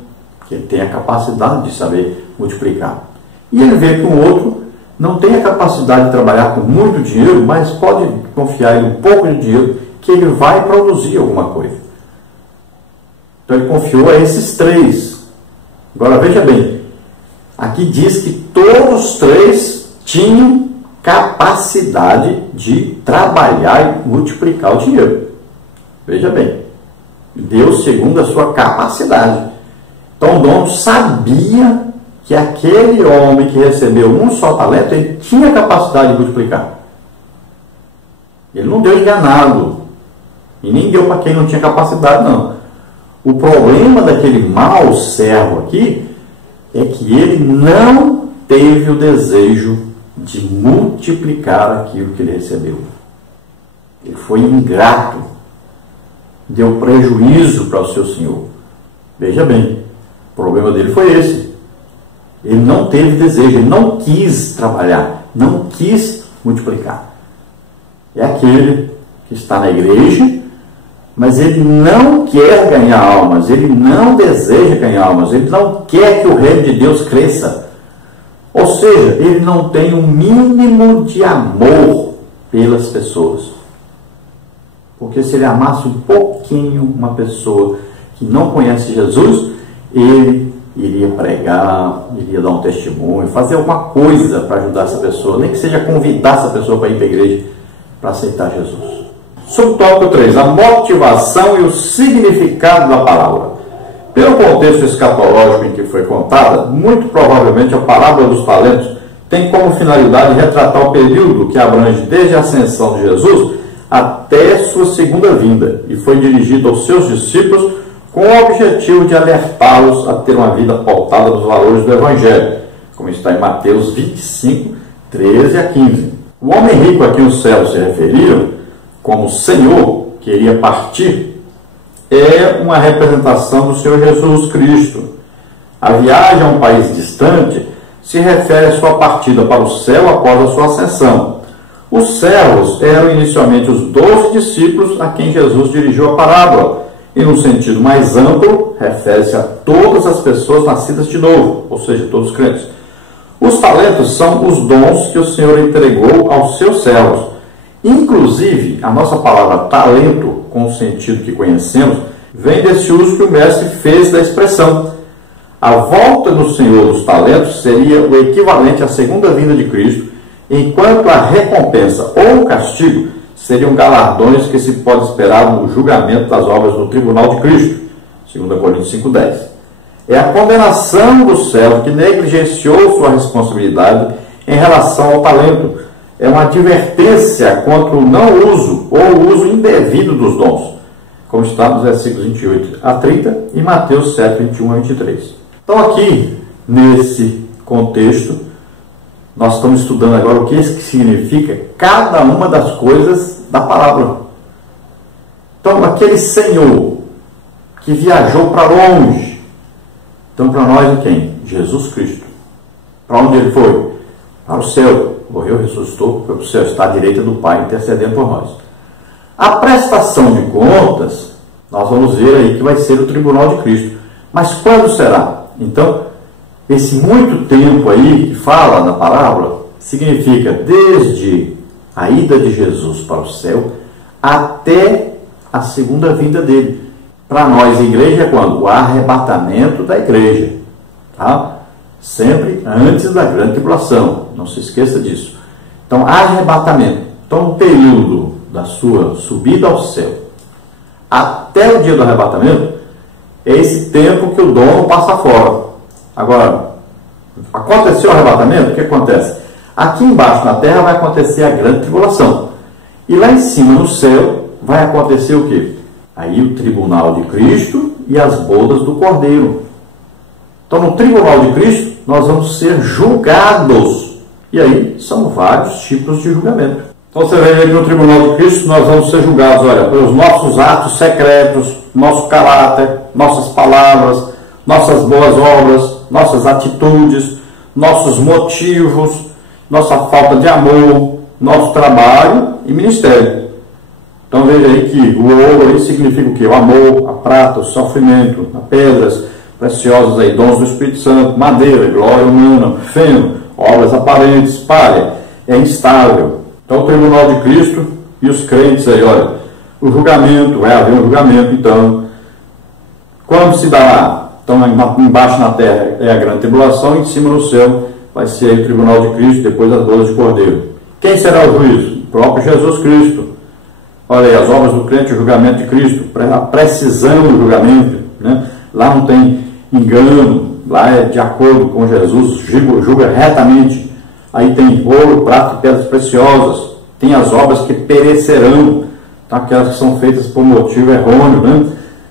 que ele tem a capacidade de saber multiplicar. E ele vê que o outro não tem a capacidade de trabalhar com muito dinheiro, mas pode confiar em um pouco de dinheiro, que ele vai produzir alguma coisa. Então, ele confiou a esses 3. Agora, veja bem, aqui diz que todos os 3 tinham capacidade de trabalhar e multiplicar o dinheiro. Veja bem, Deus segundo a sua capacidade. Então o dono sabia que aquele homem que recebeu um só talento, ele tinha capacidade de multiplicar. Ele não deu enganado. E nem deu para quem não tinha capacidade, não. O problema daquele mau servo aqui é que ele não teve o desejo de multiplicar aquilo que ele recebeu. Ele foi ingrato. Deu prejuízo para o seu senhor. Veja bem, o problema dele foi esse. Ele não teve desejo, ele não quis trabalhar, não quis multiplicar. É aquele que está na igreja, mas ele não quer ganhar almas, ele não deseja ganhar almas, ele não quer que o reino de Deus cresça. Ou seja, ele não tem um mínimo de amor pelas pessoas. Porque se ele amasse um pouquinho uma pessoa que não conhece Jesus, ele iria pregar, iria dar um testemunho, fazer alguma coisa para ajudar essa pessoa, nem que seja convidar essa pessoa para ir para a igreja para aceitar Jesus. Subtópico 3, a motivação e o significado da palavra. Pelo contexto escatológico em que foi contada, muito provavelmente a parábola dos talentos tem como finalidade retratar o período que abrange desde a ascensão de Jesus até sua segunda vinda e foi dirigido aos seus discípulos com o objetivo de alertá-los a ter uma vida pautada nos valores do Evangelho, como está em Mateus 25, 13 a 15. O homem rico a quem os céus se referiram, como Senhor que iria partir, é uma representação do Senhor Jesus Cristo. A viagem a um país distante se refere à sua partida para o céu após a sua ascensão. Os servos eram inicialmente os 12 discípulos a quem Jesus dirigiu a parábola, e no sentido mais amplo, refere-se a todas as pessoas nascidas de novo, ou seja, todos os crentes. Os talentos são os dons que o Senhor entregou aos seus servos. Inclusive, a nossa palavra talento, com o sentido que conhecemos, vem desse uso que o mestre fez da expressão. A volta do Senhor dos talentos seria o equivalente à segunda vinda de Cristo, enquanto a recompensa ou o castigo seriam galardões que se pode esperar no julgamento das obras do tribunal de Cristo, 2 Coríntios 5,10. É a condenação do servo que negligenciou sua responsabilidade em relação ao talento. É uma advertência contra o não uso ou o uso indevido dos dons, como está nos versículos 28 a 30 e Mateus 7, 21 a 23. Então aqui, nesse contexto, nós estamos estudando agora o que isso significa cada uma das coisas da parábola. Então, aquele Senhor que viajou para longe, então para nós é quem? Jesus Cristo. Para onde ele foi? Para o céu. Morreu, ressuscitou, foi para o céu, está à direita do Pai, intercedendo por nós. A prestação de contas, nós vamos ver aí que vai ser o tribunal de Cristo. Mas quando será? Então, esse muito tempo aí que fala na parábola, significa desde a ida de Jesus para o céu até a segunda vinda dele. Para nós, a igreja é quando? O arrebatamento da igreja. Tá? Sempre antes da grande tribulação. Não se esqueça disso. Então, arrebatamento. Então, o período da sua subida ao céu até o dia do arrebatamento é esse tempo que o dono passa fora. Agora, aconteceu o arrebatamento, o que acontece? Aqui embaixo na terra vai acontecer a grande tribulação. E lá em cima no céu vai acontecer o quê? Aí o tribunal de Cristo e as bodas do Cordeiro. Então no tribunal de Cristo nós vamos ser julgados. E aí são vários tipos de julgamento. Então você vê aí no tribunal de Cristo nós vamos ser julgados, olha, pelos nossos atos secretos, nosso caráter, nossas palavras, nossas boas obras, nossas atitudes, nossos motivos, nossa falta de amor, nosso trabalho e ministério. Então veja aí que o ouro aí significa o quê? O amor, a prata, o sofrimento, as pedras preciosas aí, dons do Espírito Santo, madeira, glória humana, feno, obras aparentes, palha, é instável. Então o tribunal de Cristo e os crentes aí, olha, o julgamento, vai haver um julgamento, então, quando se dará? Então, embaixo na terra é a grande tribulação, em cima no céu vai ser o tribunal de Cristo, depois as bodas de Cordeiro. Quem será o juiz? O próprio Jesus Cristo. Olha aí, as obras do crente, o julgamento de Cristo, a precisão do julgamento, né? Lá não tem engano, lá é de acordo com Jesus, julga retamente. Aí tem ouro, prata e pedras preciosas, tem as obras que perecerão, tá? Aquelas que são feitas por motivo errôneo, né?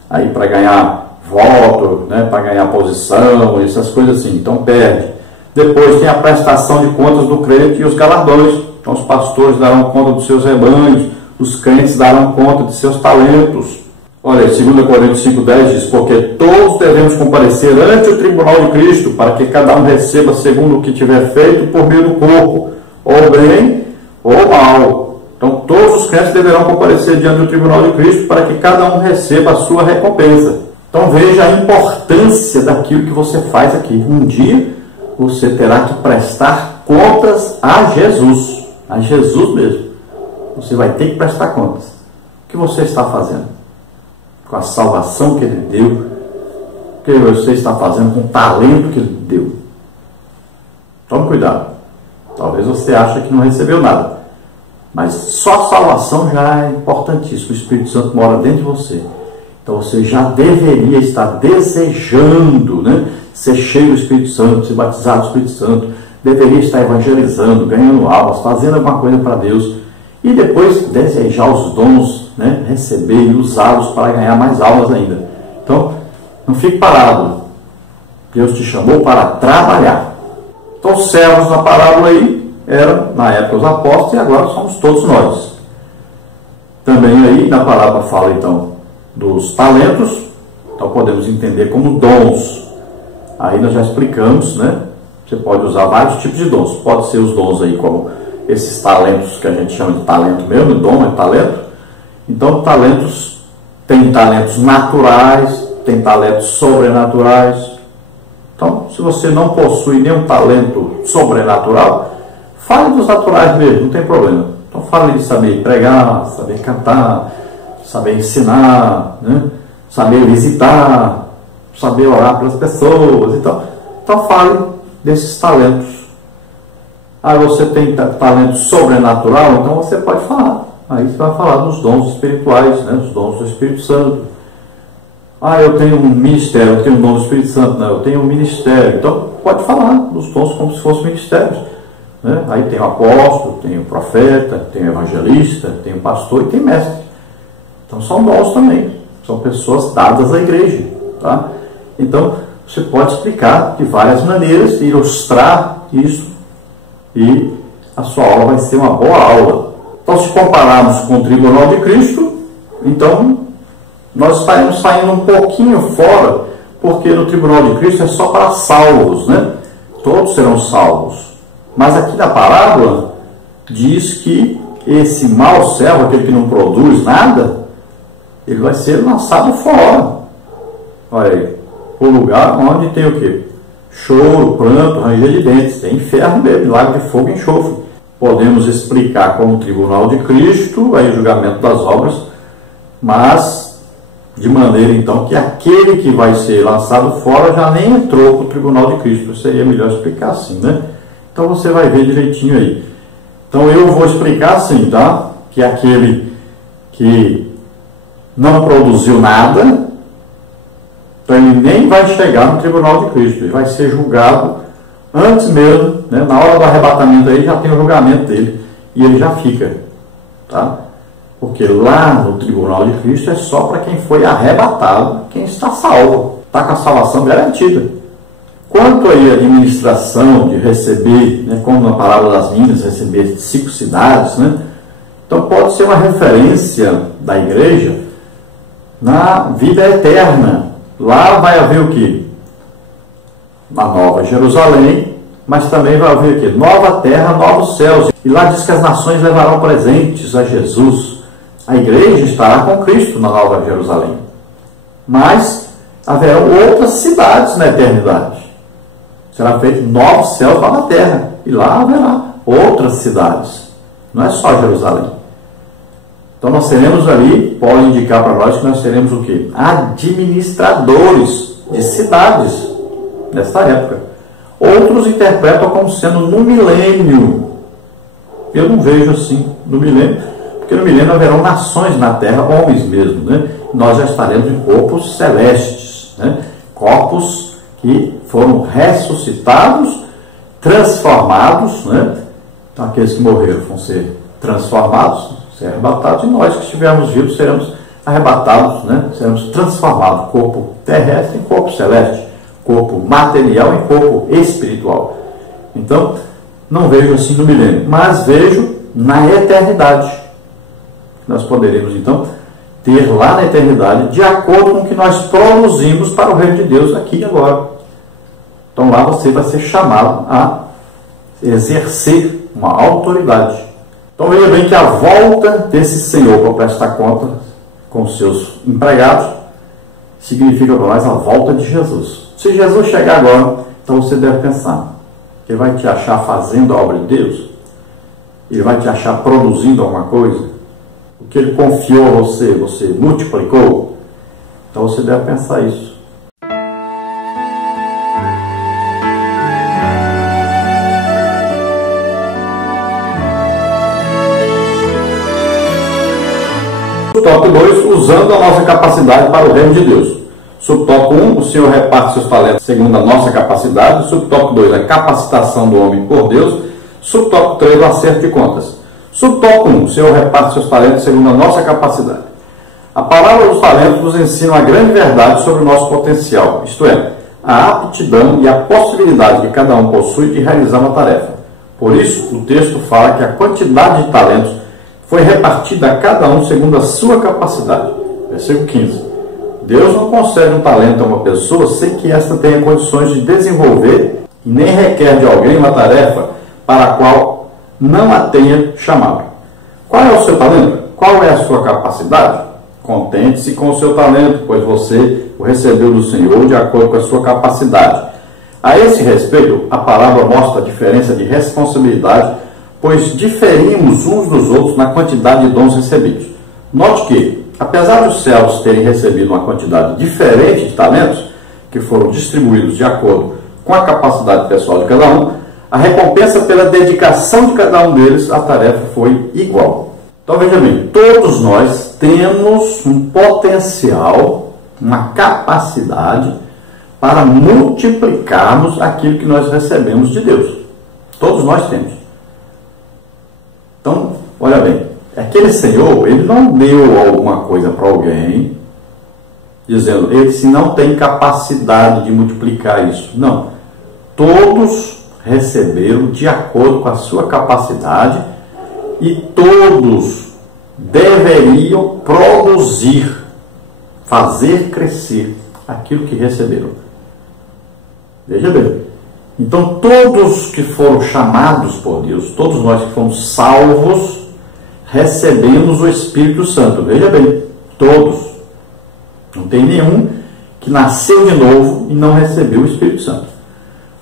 Aí para ganhar voto, né, para ganhar posição, essas coisas assim, então perde. Depois tem a prestação de contas do crente e os galardões. Então os pastores darão conta dos seus rebanhos, os crentes darão conta de seus talentos. Olha, 2 Coríntios 5,10 diz, porque todos devemos comparecer ante o tribunal de Cristo, para que cada um receba segundo o que tiver feito por meio do corpo, ou bem ou mal. Então todos os crentes deverão comparecer diante do tribunal de Cristo, para que cada um receba a sua recompensa. Então veja a importância daquilo que você faz aqui. Um dia você terá que prestar contas a Jesus mesmo. Você vai ter que prestar contas. O que você está fazendo com a salvação que Ele deu? O que você está fazendo com o talento que Ele deu? Tome cuidado. Talvez você ache que não recebeu nada, mas só a salvação já é importantíssimo. O Espírito Santo mora dentro de você. Então você já deveria estar desejando, né, ser cheio do Espírito Santo, ser batizado do Espírito Santo, deveria estar evangelizando, ganhando almas, fazendo alguma coisa para Deus, e depois desejar os dons, né, receber e usá-los para ganhar mais almas ainda. Então, não fique parado. Deus te chamou para trabalhar. Então, os servos na parábola aí eram, na época, os apóstolos, e agora somos todos nós. Também aí, na parábola fala, então, dos talentos. Então, podemos entender como dons. Aí nós já explicamos, né? Você pode usar vários tipos de dons. Pode ser os dons aí como esses talentos que a gente chama de talento mesmo, dom é talento. Então, talentos, tem talentos naturais, tem talentos sobrenaturais. Então, se você não possui nenhum talento sobrenatural, fale dos naturais mesmo, não tem problema. Então, fale de saber pregar, saber cantar, saber ensinar, né? Saber visitar, saber orar pelas pessoas. Então fale desses talentos. Aí você tem talento sobrenatural, então você pode falar. Aí você vai falar dos dons espirituais, né? Os dons do Espírito Santo. Eu tenho um ministério, eu tenho um dom do Espírito Santo, né? Eu tenho um ministério. Então pode falar dos dons como se fossem ministérios, né? Aí tem o apóstolo, tem o profeta, tem o evangelista, tem o pastor e tem mestre. Então são dons também. São pessoas dadas à igreja, tá? Então você pode explicar de várias maneiras, ilustrar isso, e a sua aula vai ser uma boa aula. Então, se compararmos com o tribunal de Cristo, então nós estaremos saindo um pouquinho fora, porque no tribunal de Cristo é só para salvos, né? Todos serão salvos. Mas aqui na parábola diz que esse mau servo, aquele que não produz nada, ele vai ser lançado fora. Olha aí, o lugar onde tem o quê? Choro, pranto, ranger de dentes. Tem inferno mesmo, lago de fogo e enxofre. Podemos explicar como o tribunal de Cristo, aí o julgamento das obras, mas de maneira então que aquele que vai ser lançado fora já nem entrou para o tribunal de Cristo. Seria melhor explicar assim, né? Então você vai ver direitinho aí. Então eu vou explicar assim, tá? Que aquele que não produziu nada, então ele nem vai chegar no tribunal de Cristo. Ele vai ser julgado antes mesmo, né? Na hora do arrebatamento aí já tem o julgamento dele e ele já fica, tá? Porque lá no tribunal de Cristo é só para quem foi arrebatado, quem está salvo, está com a salvação garantida. Quanto aí a administração de receber, né, como na parábola das minas, receber 5 cidades, né? Então pode ser uma referência da igreja na vida eterna. Lá vai haver o quê? Na Nova Jerusalém, mas também vai haver o quê? Nova terra, novos céus. E lá diz que as nações levarão presentes a Jesus. A igreja estará com Cristo na Nova Jerusalém. Mas haverão outras cidades na eternidade. Será feito novos céus lá na terra. E lá haverá outras cidades. Não é só Jerusalém. Então nós seremos ali, pode indicar para nós que nós seremos o quê? Administradores de cidades nesta época. Outros interpretam como sendo no milênio. Eu não vejo assim no milênio, porque no milênio haverão nações na terra, homens mesmo, né? Nós já estaremos em corpos celestes, né? Corpos que foram ressuscitados, transformados, né? Então aqueles que morreram vão ser transformados, ser arrebatados, e nós que estivermos vivos seremos arrebatados, né? Seremos transformados, corpo terrestre em corpo celeste, corpo material em corpo espiritual. Então, não vejo assim no milênio, mas vejo na eternidade. Nós poderemos, então, ter lá na eternidade, de acordo com o que nós produzimos para o reino de Deus aqui e agora. Então, lá você vai ser chamado a exercer uma autoridade. Então, veja bem que a volta desse Senhor para prestar conta com os seus empregados significa para nós a volta de Jesus. Se Jesus chegar agora, então você deve pensar, ele vai te achar fazendo a obra de Deus? Ele vai te achar produzindo alguma coisa? O que ele confiou a você, você multiplicou? Então você deve pensar isso. Subtópico 2, usando a nossa capacidade para o reino de Deus. Subtópico 1, o Senhor reparte seus talentos segundo a nossa capacidade. Subtópico 2, a capacitação do homem por Deus. Subtópico 3, o acerto de contas. Subtópico 1, o Senhor reparte seus talentos segundo a nossa capacidade. A palavra dos talentos nos ensina uma grande verdade sobre o nosso potencial, isto é, a aptidão e a possibilidade que cada um possui de realizar uma tarefa. Por isso, o texto fala que a quantidade de talentos foi repartida a cada um segundo a sua capacidade. Versículo 15. Deus não concede um talento a uma pessoa sem que esta tenha condições de desenvolver e nem requer de alguém uma tarefa para a qual não a tenha chamado. Qual é o seu talento? Qual é a sua capacidade? Contente-se com o seu talento, pois você o recebeu do Senhor de acordo com a sua capacidade. A esse respeito, a palavra mostra a diferença de responsabilidade, pois diferimos uns dos outros na quantidade de dons recebidos. Note que, apesar dos servos terem recebido uma quantidade diferente de talentos, que foram distribuídos de acordo com a capacidade pessoal de cada um, a recompensa pela dedicação de cada um deles à tarefa foi igual. Então veja bem, todos nós temos um potencial, uma capacidade para multiplicarmos aquilo que nós recebemos de Deus. Todos nós temos. Então, olha bem, aquele Senhor, ele não deu alguma coisa para alguém, dizendo, ele se não tem capacidade de multiplicar isso. Não. Todos receberam de acordo com a sua capacidade e todos deveriam produzir, fazer crescer aquilo que receberam. Veja bem. Então, todos que foram chamados por Deus, todos nós que fomos salvos, recebemos o Espírito Santo. Veja bem, todos. Não tem nenhum que nasceu de novo e não recebeu o Espírito Santo.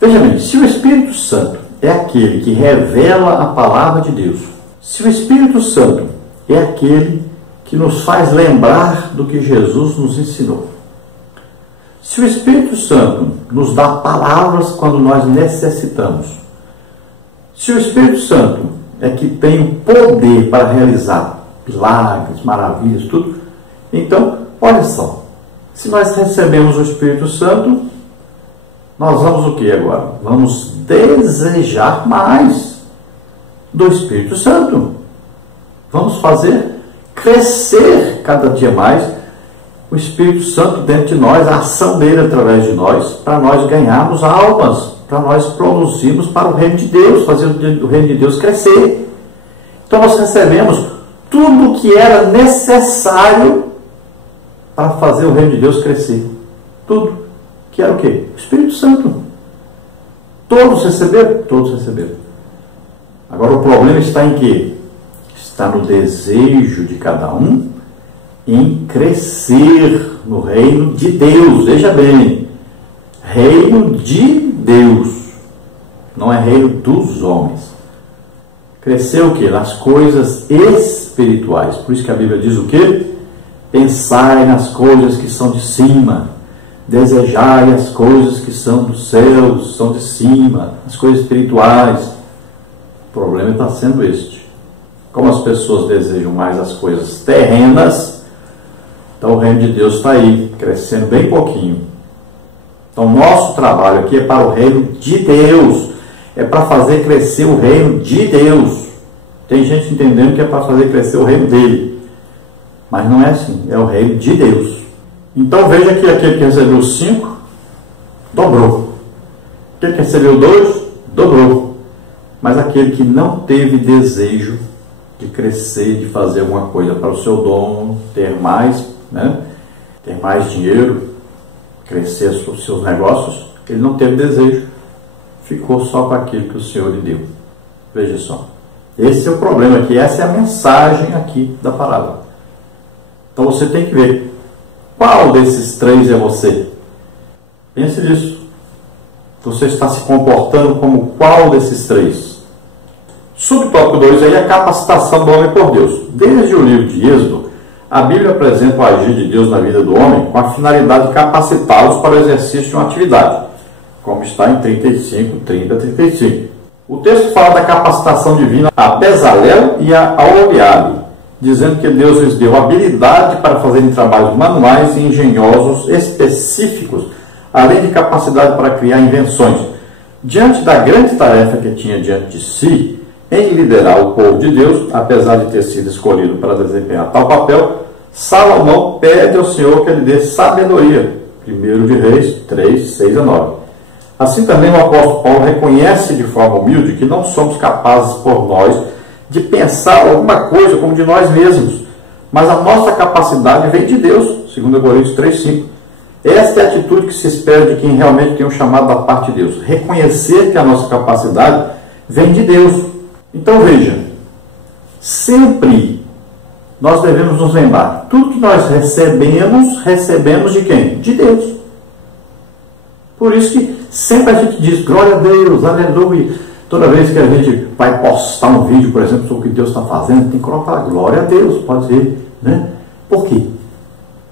Veja bem, se o Espírito Santo é aquele que revela a palavra de Deus, se o Espírito Santo é aquele que nos faz lembrar do que Jesus nos ensinou, se o Espírito Santo nos dá palavras quando nós necessitamos, se o Espírito Santo é que tem o poder para realizar milagres, maravilhas, tudo, então, olha só, se nós recebemos o Espírito Santo, nós vamos o que agora? Vamos desejar mais do Espírito Santo. Vamos fazer crescer cada dia mais o Espírito Santo dentro de nós, a ação dele através de nós, para nós ganharmos almas, para nós produzirmos para o reino de Deus, fazer o reino de Deus crescer. Então nós recebemos tudo o que era necessário para fazer o reino de Deus crescer. Tudo. Que era o quê? O Espírito Santo. Todos receberam? Todos receberam. Agora o problema está em quê? Está no desejo de cada um em crescer no reino de Deus. Veja bem, reino de Deus, não é reino dos homens. Crescer o quê? Nas coisas espirituais. Por isso que a Bíblia diz o quê? Pensai nas coisas que são de cima, desejai as coisas que são dos céus, são de cima, as coisas espirituais. O problema está sendo este. Como as pessoas desejam mais as coisas terrenas, então o reino de Deus está aí, crescendo bem pouquinho. Então nosso trabalho aqui é para o reino de Deus, é para fazer crescer o reino de Deus. Tem gente entendendo que é para fazer crescer o reino dele, mas não é assim, é o reino de Deus. Então veja que aquele que recebeu 5, dobrou. Aquele que recebeu 2, dobrou. Mas aquele que não teve desejo de crescer, de fazer alguma coisa para o seu dono, ter mais, ter mais dinheiro, crescer os seus negócios, ele não teve desejo, ficou só com aquilo que o Senhor lhe deu. Veja só. Esse é o problema aqui, essa é a mensagem aqui da palavra. Então você tem que ver qual desses 3 é você. Pense nisso. Você está se comportando como qual desses 3? Subtópico 2 aí é a capacitação do homem por Deus. Desde o livro de Êxodo, a Bíblia apresenta o agir de Deus na vida do homem com a finalidade de capacitá-los para o exercício de uma atividade, como está em 35, 30, 35. O texto fala da capacitação divina a Bezalel e a Oholiabe, dizendo que Deus lhes deu habilidade para fazerem trabalhos manuais e engenhosos específicos, além de capacidade para criar invenções. Diante da grande tarefa que tinha diante de si, em liderar o povo de Deus, apesar de ter sido escolhido para desempenhar tal papel, Salomão pede ao Senhor que lhe dê sabedoria. 1 de Reis 3, 6 a 9. Assim também o apóstolo Paulo reconhece de forma humilde que não somos capazes por nós de pensar alguma coisa como de nós mesmos, mas a nossa capacidade vem de Deus, 2 Coríntios 3, 5. Esta é a atitude que se espera de quem realmente tem um chamado da parte de Deus. Reconhecer que a nossa capacidade vem de Deus. Então veja, sempre nós devemos nos lembrar, tudo que nós recebemos de quem? De Deus. Por isso que sempre a gente diz, glória a Deus, aleluia. Toda vez que a gente vai postar um vídeo, por exemplo, sobre o que Deus está fazendo, tem que colocar glória a Deus, pode ser, né? Por quê?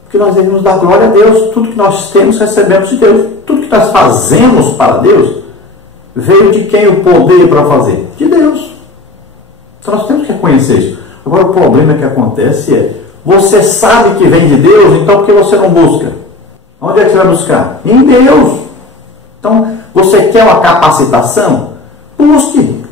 Porque nós devemos dar glória a Deus. Tudo que nós temos, recebemos de Deus. Tudo que nós fazemos para Deus, veio de quem o poder para fazer? De Deus. Então nós temos que reconhecer isso. Agora o problema que acontece é, você sabe que vem de Deus, então por que você não busca? Onde é que você vai buscar? Em Deus. Então, você quer uma capacitação? Busque.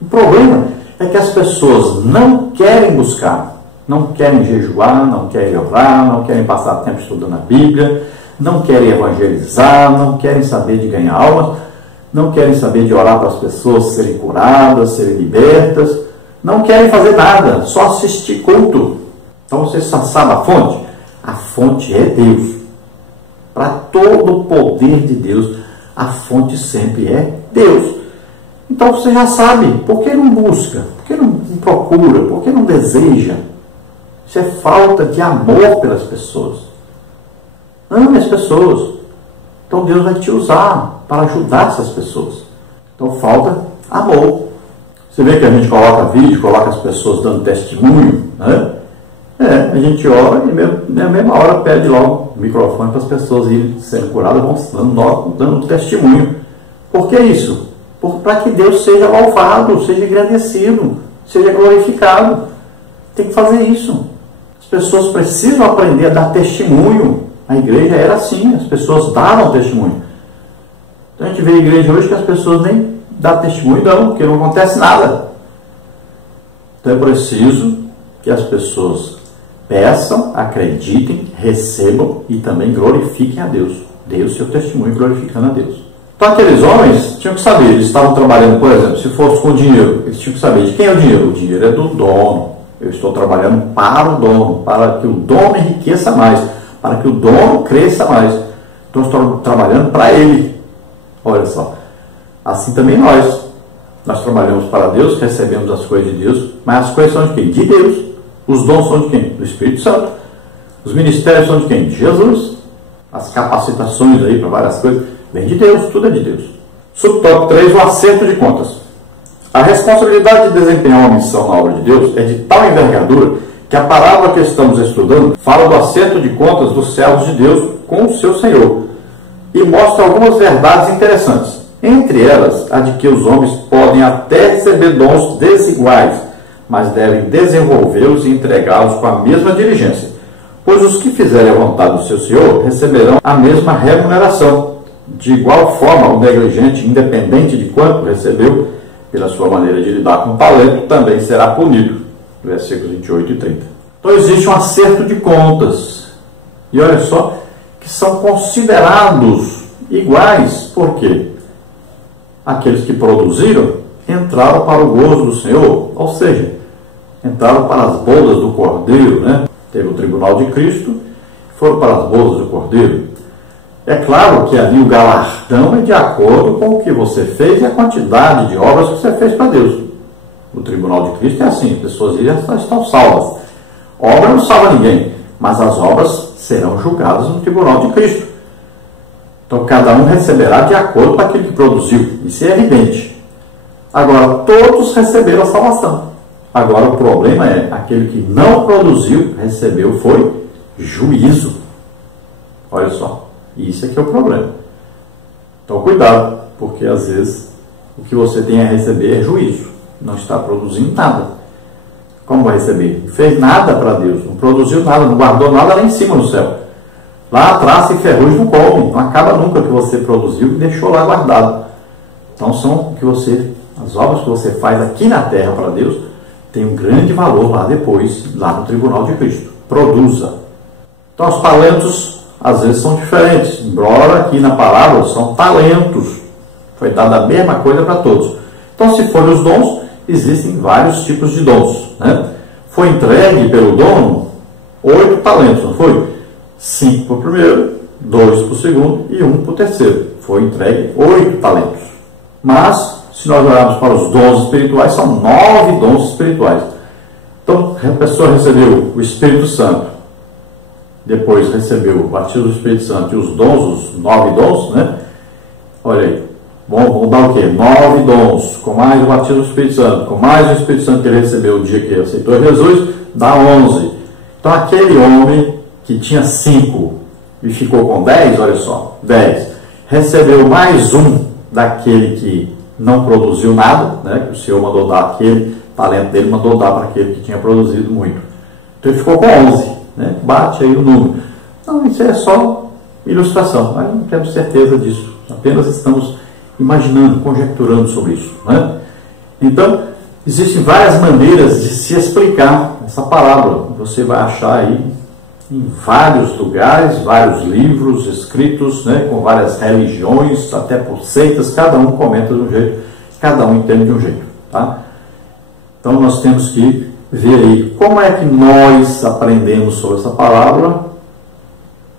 O problema é que as pessoas não querem buscar, não querem jejuar, não querem orar, não querem passar tempo estudando a Bíblia, não querem evangelizar, não querem saber de ganhar almas, não querem saber de orar para as pessoas serem curadas, serem libertas, não querem fazer nada, só assistir culto. Então você sabe a fonte? A fonte é Deus. Para todo o poder de Deus, a fonte sempre é Deus. Então você já sabe, por que não busca? Por que não procura? Por que não deseja? Isso é falta de amor pelas pessoas. Ame as pessoas. Então Deus vai te usar para ajudar essas pessoas. Então falta amor. Você vê que a gente coloca vídeo, coloca as pessoas dando testemunho, né? A gente ora e na mesma hora pede logo o microfone para as pessoas irem sendo curadas, vão dando testemunho. Por que isso? Para que Deus seja louvado, seja agradecido, seja glorificado. Tem que fazer isso. As pessoas precisam aprender a dar testemunho. A igreja era assim, as pessoas davam testemunho. Então a gente vê a igreja hoje que as pessoas nem dão testemunho não, porque não acontece nada. Então é preciso que as pessoas peçam, acreditem, recebam e também glorifiquem a Deus. Dê o seu testemunho glorificando a Deus. Então aqueles homens tinham que saber, eles estavam trabalhando, por exemplo, se fosse com dinheiro, eles tinham que saber de quem é o dinheiro. O dinheiro é do dono. Eu estou trabalhando para o dono, para que o dono enriqueça mais, para que o dono cresça mais. Então eu estou trabalhando para ele. Olha só. Assim também nós. Nós trabalhamos para Deus, recebemos as coisas de Deus, mas as coisas são de quem? De Deus. Os dons são de quem? Do Espírito Santo. Os ministérios são de quem? De Jesus. As capacitações aí para várias coisas, vem de Deus, tudo é de Deus. Subtópico 3, o acerto de contas. A responsabilidade de desempenhar uma missão na obra de Deus é de tal envergadura que a parábola que estamos estudando fala do acerto de contas dos servos de Deus com o seu Senhor e mostra algumas verdades interessantes. Entre elas, a de que os homens podem até receber dons desiguais, mas devem desenvolvê-los e entregá-los com a mesma diligência, pois os que fizerem a vontade do seu Senhor receberão a mesma remuneração. De igual forma, o negligente, independente de quanto recebeu, pela sua maneira de lidar com o talento, também será punido. Versículos 28 e 30. Então existe um acerto de contas. E olha só, que são considerados iguais. Por quê? Aqueles que produziram entraram para o gozo do Senhor, ou seja, entraram para as bodas do Cordeiro, né? Teve o tribunal de Cristo, foram para as bodas do Cordeiro. É claro que ali o galardão é de acordo com o que você fez e a quantidade de obras que você fez para Deus. O tribunal de Cristo é assim, as pessoas já estão salvas. Obra não salva ninguém, mas as obras serão julgadas no tribunal de Cristo. Então cada um receberá de acordo com aquilo que produziu. Isso é evidente. Agora, todos receberam a salvação. Agora o problema é, aquele que não produziu, recebeu, foi juízo. Olha só. Isso é que é o problema. Então cuidado, porque às vezes o que você tem a receber é juízo. Não está produzindo nada. Como vai receber? Não fez nada para Deus, não produziu nada, não guardou nada lá em cima no céu. Lá atrás se ferrugem não come, não acaba nunca o que você produziu e deixou lá guardado. Então são as obras que você faz aqui na terra para Deus tem um grande valor lá depois, lá no tribunal de Cristo. Produza. Então os talentos às vezes são diferentes, embora aqui na parábola são talentos. Foi dada a mesma coisa para todos. Então se forem os dons, existem vários tipos de dons, né? Foi entregue pelo dono 8 talentos, não foi? 5 para o primeiro, 2 para o segundo e 1 para o terceiro. Foi entregue 8 talentos. Mas se nós olharmos para os dons espirituais, são 9 dons espirituais. Então, a pessoa recebeu o Espírito Santo, depois recebeu o batismo do Espírito Santo e os dons, os 9 dons, né? Olha aí, vamos dar o quê? 9 dons, com mais o batismo do Espírito Santo, com mais o Espírito Santo que ele recebeu o dia que ele aceitou Jesus, dá 11. Então, aquele homem que tinha 5 e ficou com 10, olha só, 10, recebeu mais um daquele que não produziu nada, né, que o Senhor mandou dar aquele talento dele, mandou dar para aquele que tinha produzido muito. Então ele ficou com 11, né, bate aí o número. Não, isso é só ilustração, mas não temos certeza disso, apenas estamos imaginando, conjecturando sobre isso, né? Então, existem várias maneiras de se explicar essa parábola, você vai achar aí em vários lugares, vários livros escritos, né, com várias religiões, até por seitas, cada um comenta de um jeito, cada um entende de um jeito, tá? Então nós temos que ver aí como é que nós aprendemos sobre essa parábola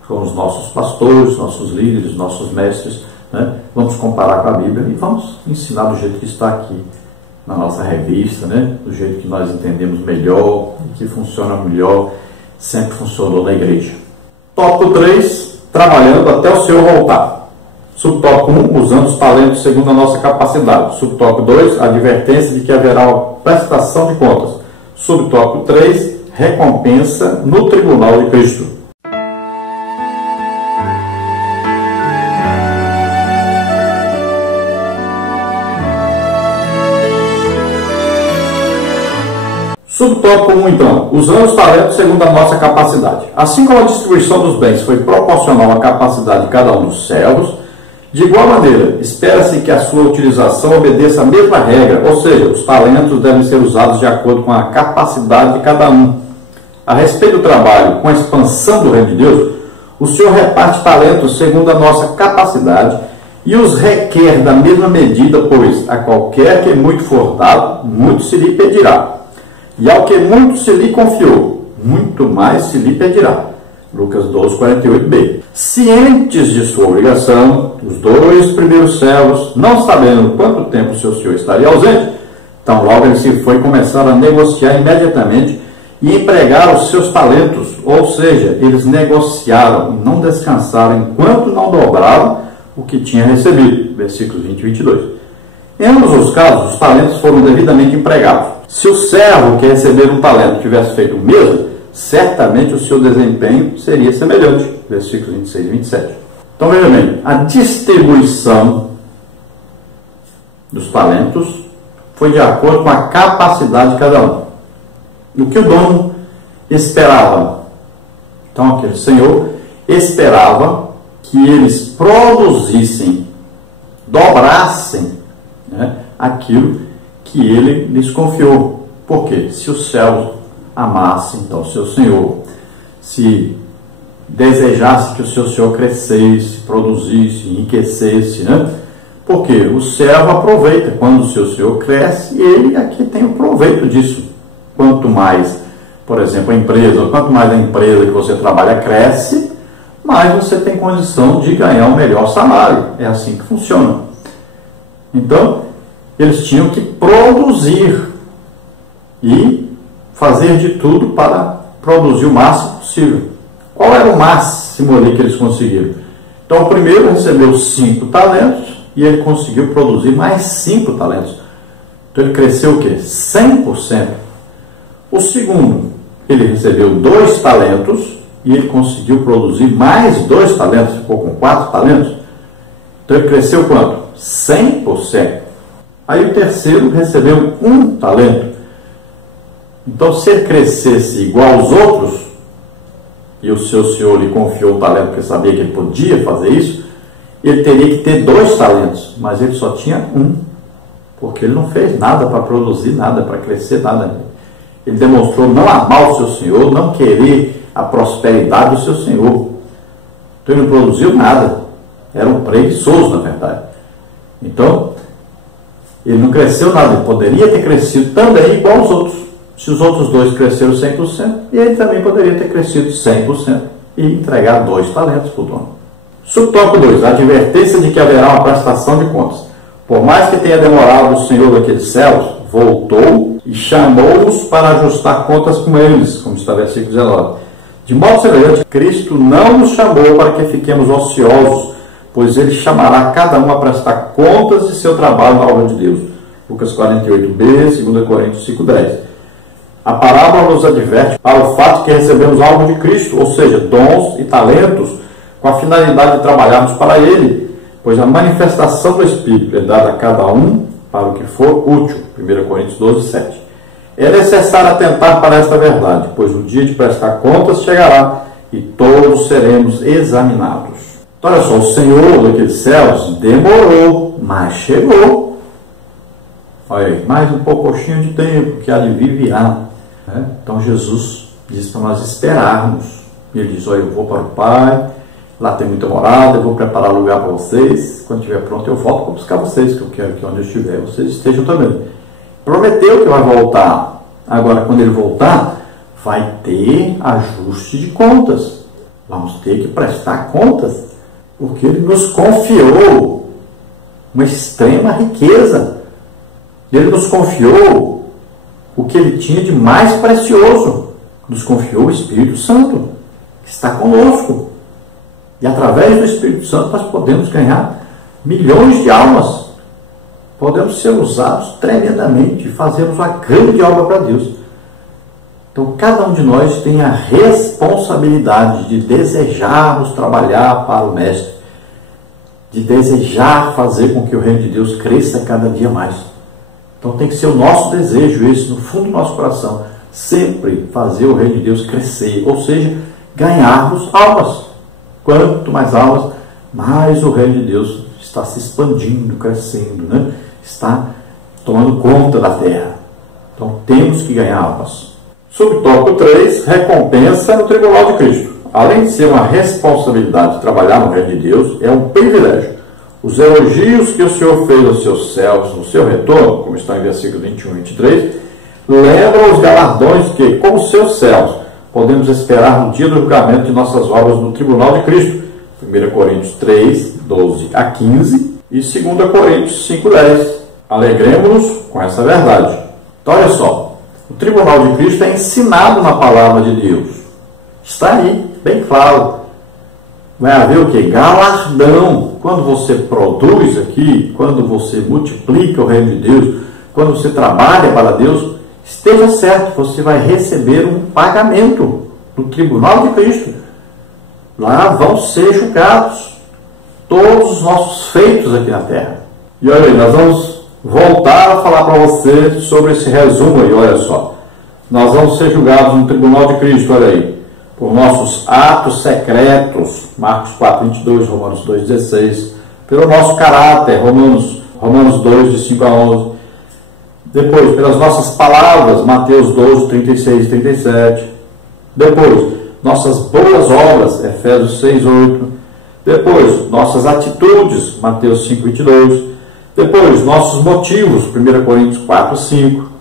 com os nossos pastores, nossos líderes, nossos mestres, né? Vamos comparar com a Bíblia e vamos ensinar do jeito que está aqui na nossa revista, né? Do jeito que nós entendemos melhor e que funciona melhor, sempre funcionou na igreja. Tópico 3, trabalhando até o Senhor voltar. Subtópico 1, usando os talentos segundo a nossa capacidade. Subtópico 2, advertência de que haverá uma prestação de contas. Subtópico 3, recompensa no tribunal de Cristo. Subtópico 1, então, usando os talentos segundo a nossa capacidade. Assim como a distribuição dos bens foi proporcional à capacidade de cada um dos servos, de igual maneira, espera-se que a sua utilização obedeça a mesma regra, ou seja, os talentos devem ser usados de acordo com a capacidade de cada um. A respeito do trabalho com a expansão do reino de Deus, o Senhor reparte talentos segundo a nossa capacidade e os requer da mesma medida, pois a qualquer que muito for dado, muito se lhe pedirá. E ao que muito se lhe confiou, muito mais se lhe pedirá. Lucas 12, 48b. Cientes de sua obrigação, os 2 primeiros servos, não sabendo quanto tempo seu senhor estaria ausente, então logo ele se foi começar a negociar imediatamente e empregar os seus talentos, ou seja, eles negociaram e não descansaram enquanto não dobravam o que tinha recebido. Versículos 20 e 22. Em ambos os casos, os talentos foram devidamente empregados. Se o servo que receber um talento tivesse feito o mesmo, certamente o seu desempenho seria semelhante. Versículos 26 e 27. Então veja bem, a distribuição dos talentos foi de acordo com a capacidade de cada um. O que o dono esperava? Então aquele senhor esperava que eles produzissem, dobrassem, né, aquilo que ele lhes confiou. Por quê? Se os servos amassem, então, seu senhor, se desejasse que o seu senhor crescesse, produzisse, enriquecesse, né? Porque o servo aproveita. Quando o seu senhor cresce, ele aqui tem o proveito disso. Quanto mais, por exemplo, a empresa, quanto mais a empresa que você trabalha cresce, mais você tem condição de ganhar um melhor salário. É assim que funciona. Então, eles tinham que produzir e fazer de tudo para produzir o máximo possível. Qual era o máximo ali que eles conseguiram? Então, o primeiro recebeu 5 talentos e ele conseguiu produzir mais 5 talentos. Então, ele cresceu o quê? 100%. O segundo, ele recebeu 2 talentos e ele conseguiu produzir mais 2 talentos, ficou com 4 talentos. Então, ele cresceu quanto? 100%. Aí o terceiro recebeu 1 talento Então, se ele crescesse igual aos outros, e o seu senhor lhe confiou o talento porque sabia que ele podia fazer isso, ele teria que ter 2 talentos, mas ele só tinha 1, porque ele não fez nada para produzir nada, para crescer nada. Ele demonstrou não amar o seu senhor, não querer a prosperidade do seu senhor. Então ele não produziu nada, era um preguiçoso, na verdade. Então, ele não cresceu nada, ele poderia ter crescido também igual aos outros. Se os outros 2 cresceram 100%, e ele também poderia ter crescido 100% e entregar 2 talentos para o dono. Subtópico 2. A advertência de que haverá uma prestação de contas. Por mais que tenha demorado, o Senhor daqueles céus voltou e chamou-os para ajustar contas com eles, como está no versículo 19. De modo semelhante, Cristo não nos chamou para que fiquemos ociosos, pois ele chamará cada um a prestar contas de seu trabalho na obra de Deus. Lucas 48b, 2 Coríntios 5:10. A parábola nos adverte para o fato que recebemos algo de Cristo, ou seja, dons e talentos, com a finalidade de trabalharmos para Ele, pois a manifestação do Espírito é dada a cada um para o que for útil. 1 Coríntios 12:7. É necessário atentar para esta verdade, pois o dia de prestar contas chegará e todos seremos examinados. Então, olha só, o Senhor daqueles céus demorou, mas chegou. Olha aí, mais um pouquinho de tempo que há de vir virá. Então Jesus diz para nós esperarmos. Ele diz: olha, eu vou para o Pai, lá tem muita morada, eu vou preparar lugar para vocês. Quando estiver pronto, eu volto para buscar vocês, que eu quero que onde eu estiver, vocês estejam também. Prometeu que vai voltar. Agora, quando ele voltar, vai ter ajuste de contas. Vamos ter que prestar contas, porque ele nos confiou uma extrema riqueza. Ele nos confiou o que ele tinha de mais precioso. Nos confiou o Espírito Santo, que está conosco. E através do Espírito Santo nós podemos ganhar milhões de almas. Podemos ser usados tremendamente, fazermos uma grande obra para Deus. Então cada um de nós tem a responsabilidade de desejarmos trabalhar para o Mestre, de desejar fazer com que o reino de Deus cresça cada dia mais. Então tem que ser o nosso desejo, esse no fundo do nosso coração, sempre fazer o reino de Deus crescer, ou seja, ganharmos almas. Quanto mais almas, mais o reino de Deus está se expandindo, crescendo, né? Está tomando conta da terra. Então temos que ganhar almas. Subtópico 3, recompensa no tribunal de Cristo. Além de ser uma responsabilidade de trabalhar no reino de Deus, é um privilégio. Os elogios que o Senhor fez aos seus céus no seu retorno, como está em versículos 21 e 23, lembram os galardões que, como seus céus, podemos esperar no dia do julgamento de nossas obras no tribunal de Cristo. 1 Coríntios 3, 12 a 15 e 2 Coríntios 5, 10. Alegremos-nos com essa verdade. Então, olha só, o tribunal de Cristo é ensinado na palavra de Deus. Está aí, bem claro. Vai haver o que? Galardão. Quando você produz aqui, quando você multiplica o reino de Deus, quando você trabalha para Deus, esteja certo, você vai receber um pagamento no tribunal de Cristo. Lá vão ser julgados todos os nossos feitos aqui na terra. E olha aí, nós vamos voltar a falar para você sobre esse resumo aí, olha só. Nós vamos ser julgados no tribunal de Cristo, olha aí, por nossos atos secretos, Marcos 4, 22, Romanos 2, 16, pelo nosso caráter, Romanos 2, de 5 a 11, depois, pelas nossas palavras, Mateus 12, 36 e 37, depois, nossas boas obras, Efésios 6, 8, depois, nossas atitudes, Mateus 5, 22, depois, nossos motivos, 1 Coríntios 4, 5,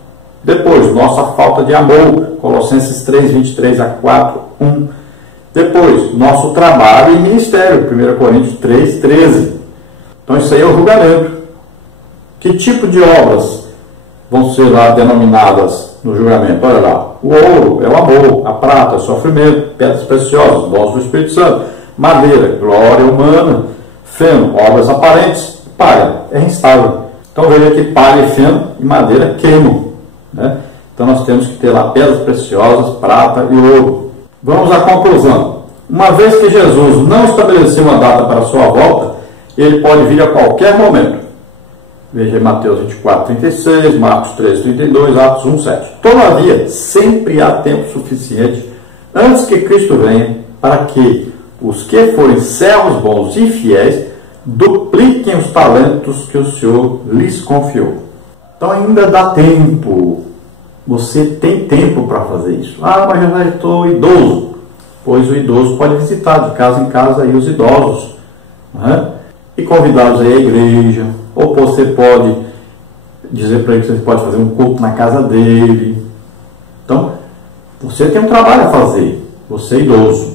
depois, nossa falta de amor, Colossenses 3, 23 a 4, 1. Depois, nosso trabalho e ministério, 1 Coríntios 3, 13. Então, isso aí é o julgamento. Que tipo de obras vão ser lá denominadas no julgamento? Olha lá, o ouro é o amor, a prata é o sofrimento, pedras preciosas, dons do Espírito Santo, madeira, glória humana, feno, obras aparentes, palha, é instável. Então, veja que palha e feno e madeira queimam. Né? Então nós temos que ter lá pedras preciosas, prata e ouro. Vamos à conclusão. Uma vez que Jesus não estabeleceu uma data para a sua volta, ele pode vir a qualquer momento. Veja Mateus 24, 36, Marcos 3, 32, Atos 1, 7. Todavia, sempre há tempo suficiente antes que Cristo venha para que os que forem servos bons e fiéis dupliquem os talentos que o Senhor lhes confiou. Então ainda dá tempo. Você tem tempo para fazer isso. Ah, mas eu já estou idoso. Pois o idoso pode visitar de casa em casa aí os idosos, né? E convidá-los aí à igreja. Ou você pode dizer para ele que você pode fazer um culto na casa dele. Então, você tem um trabalho a fazer. Você é idoso.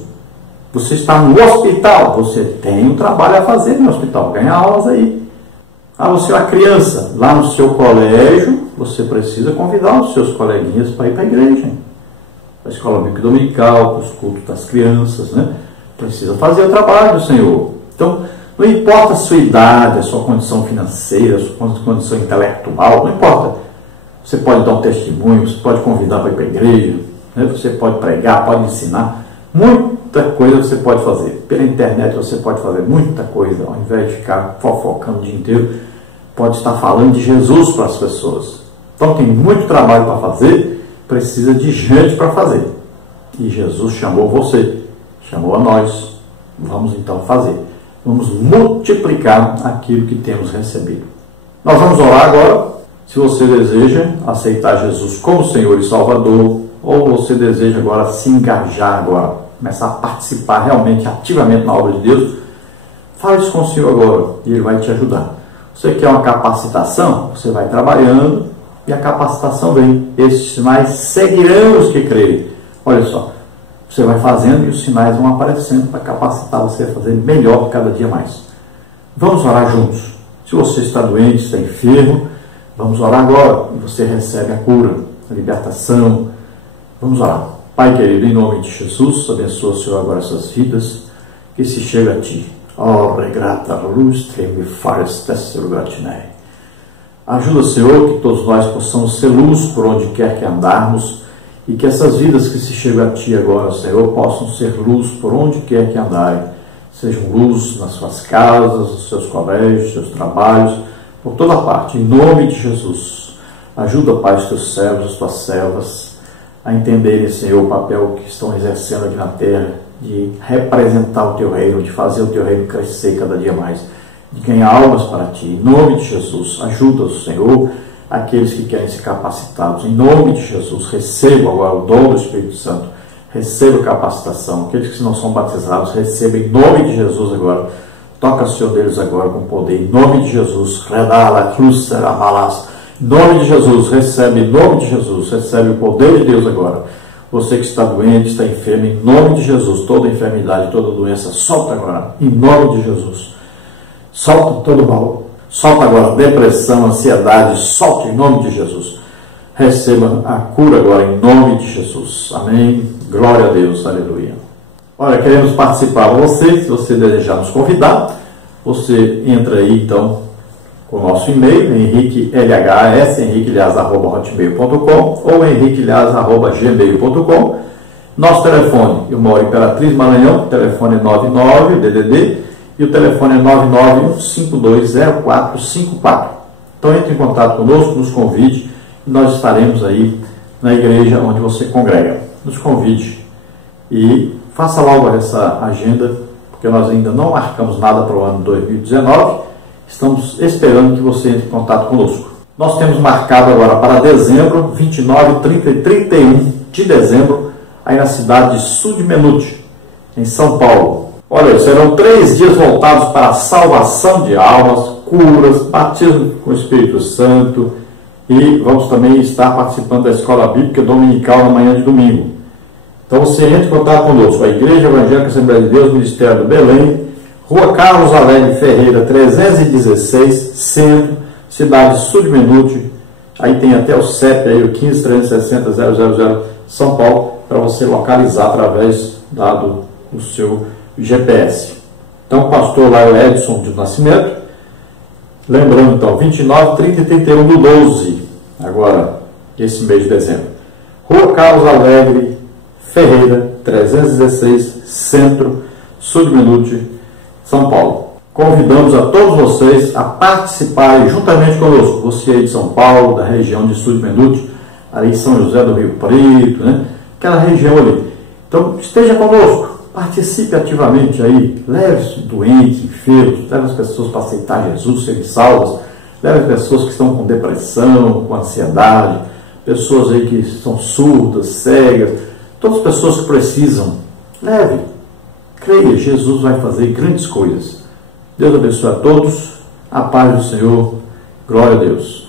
Você está no hospital. Você tem um trabalho a fazer no hospital. Ganha aulas aí. Ah, você é uma criança. Lá no seu colégio, você precisa convidar os seus coleguinhas para ir para a igreja. Para a escola bíblica dominical, para os cultos das crianças, né? Precisa fazer o trabalho do Senhor. Então, não importa a sua idade, a sua condição financeira, a sua condição intelectual, não importa. Você pode dar um testemunho, você pode convidar para ir para a igreja, né? Você pode pregar, pode ensinar. Muita coisa você pode fazer. Pela internet você pode fazer muita coisa, ao invés de ficar fofocando o dia inteiro, pode estar falando de Jesus para as pessoas. Então tem muito trabalho para fazer, precisa de gente para fazer. E Jesus chamou você, chamou a nós. Vamos então fazer. Vamos multiplicar aquilo que temos recebido. Nós vamos orar agora. Se você deseja aceitar Jesus como Senhor e Salvador, ou você deseja agora se engajar agora, começar a participar realmente, ativamente na obra de Deus, fale isso com o Senhor agora e Ele vai te ajudar. Você quer uma capacitação? Você vai trabalhando e a capacitação vem. Esses sinais seguirão os que crerem. Olha só, você vai fazendo e os sinais vão aparecendo para capacitar você a fazer melhor cada dia mais. Vamos orar juntos. Se você está doente, está enfermo, vamos orar agora e você recebe a cura, a libertação. Vamos orar. Pai querido, em nome de Jesus, abençoa, Senhor, agora essas vidas que se chegam a Ti. Oh, regrata luz, me fares tessero gratinei. Ajuda, Senhor, que todos nós possamos ser luz por onde quer que andarmos e que essas vidas que se chegam a Ti agora, Senhor, possam ser luz por onde quer que andarem. Sejam luz nas suas casas, nos seus colégios, seus trabalhos, por toda parte. Em nome de Jesus, ajuda, Pai, os Teus servos, as Tuas servas, a entenderem, Senhor, o papel que estão exercendo aqui na terra, de representar o Teu reino, de fazer o Teu reino crescer cada dia mais, de ganhar almas para Ti. Em nome de Jesus, ajuda-os, Senhor, aqueles que querem ser capacitados. Em nome de Jesus, recebam agora o dom do Espírito Santo, recebam capacitação. Aqueles que não são batizados, recebam em nome de Jesus agora. Toca, Senhor, deles agora com poder. Em nome de Jesus, redala, cruzera, malas. Em nome de Jesus, recebe, em nome de Jesus, recebe o poder de Deus agora. Você que está doente, está enfermo, em nome de Jesus, toda enfermidade, toda doença, solta agora, em nome de Jesus. Solta todo mal, solta agora depressão, ansiedade, solta em nome de Jesus. Receba a cura agora em nome de Jesus. Amém. Glória a Deus, aleluia. Olha, queremos participar com você. Se você desejar nos convidar, você entra aí então com o nosso e-mail, henriquelhas@hotmail.com ou henriquelhas@gmail.com. Nosso telefone, eu moro em Imperatriz, Maranhão, telefone é 99, DDD, e o telefone é 991520454. Então entre em contato conosco, nos convide, e nós estaremos aí na igreja onde você congrega. Nos convide e faça logo essa agenda, porque nós ainda não marcamos nada para o ano 2019. Estamos esperando que você entre em contato conosco. Nós temos marcado agora para dezembro, 29, 30 e 31 de dezembro, aí na cidade de Sudmenute, em São Paulo. Olha, serão 3 dias voltados para a salvação de almas, curas, batismo com o Espírito Santo, e vamos também estar participando da Escola Bíblica Dominical na manhã de domingo. Então você entre em contato conosco. A Igreja Evangélica Assembleia de Deus, Ministério do Belém, Rua Carlos Alegre Ferreira, 316, Centro, cidade de Sudmenute. Aí tem até o CEP, aí, o 15360000, São Paulo, para você localizar através do seu GPS. Então, o pastor lá é o Edson de Nascimento. Lembrando, então, 29, 30 e 31 do 12, agora, esse mês de dezembro. Rua Carlos Alegre Ferreira, 316, Centro, Sudmenute, São Paulo. convidamos a todos vocês a participarem juntamente conosco, você aí de São Paulo, da região de Sul de Menuti, ali em São José do Rio Preto, né? Aquela região ali. Então, esteja conosco, participe ativamente aí, leve os doentes, enfermos, leve as pessoas para aceitar Jesus, serem salvas, leve as pessoas que estão com depressão, com ansiedade, pessoas aí que são surdas, cegas, todas as pessoas que precisam, leve, creia, Jesus vai fazer grandes coisas. Deus abençoe a todos, a paz do Senhor, glória a Deus.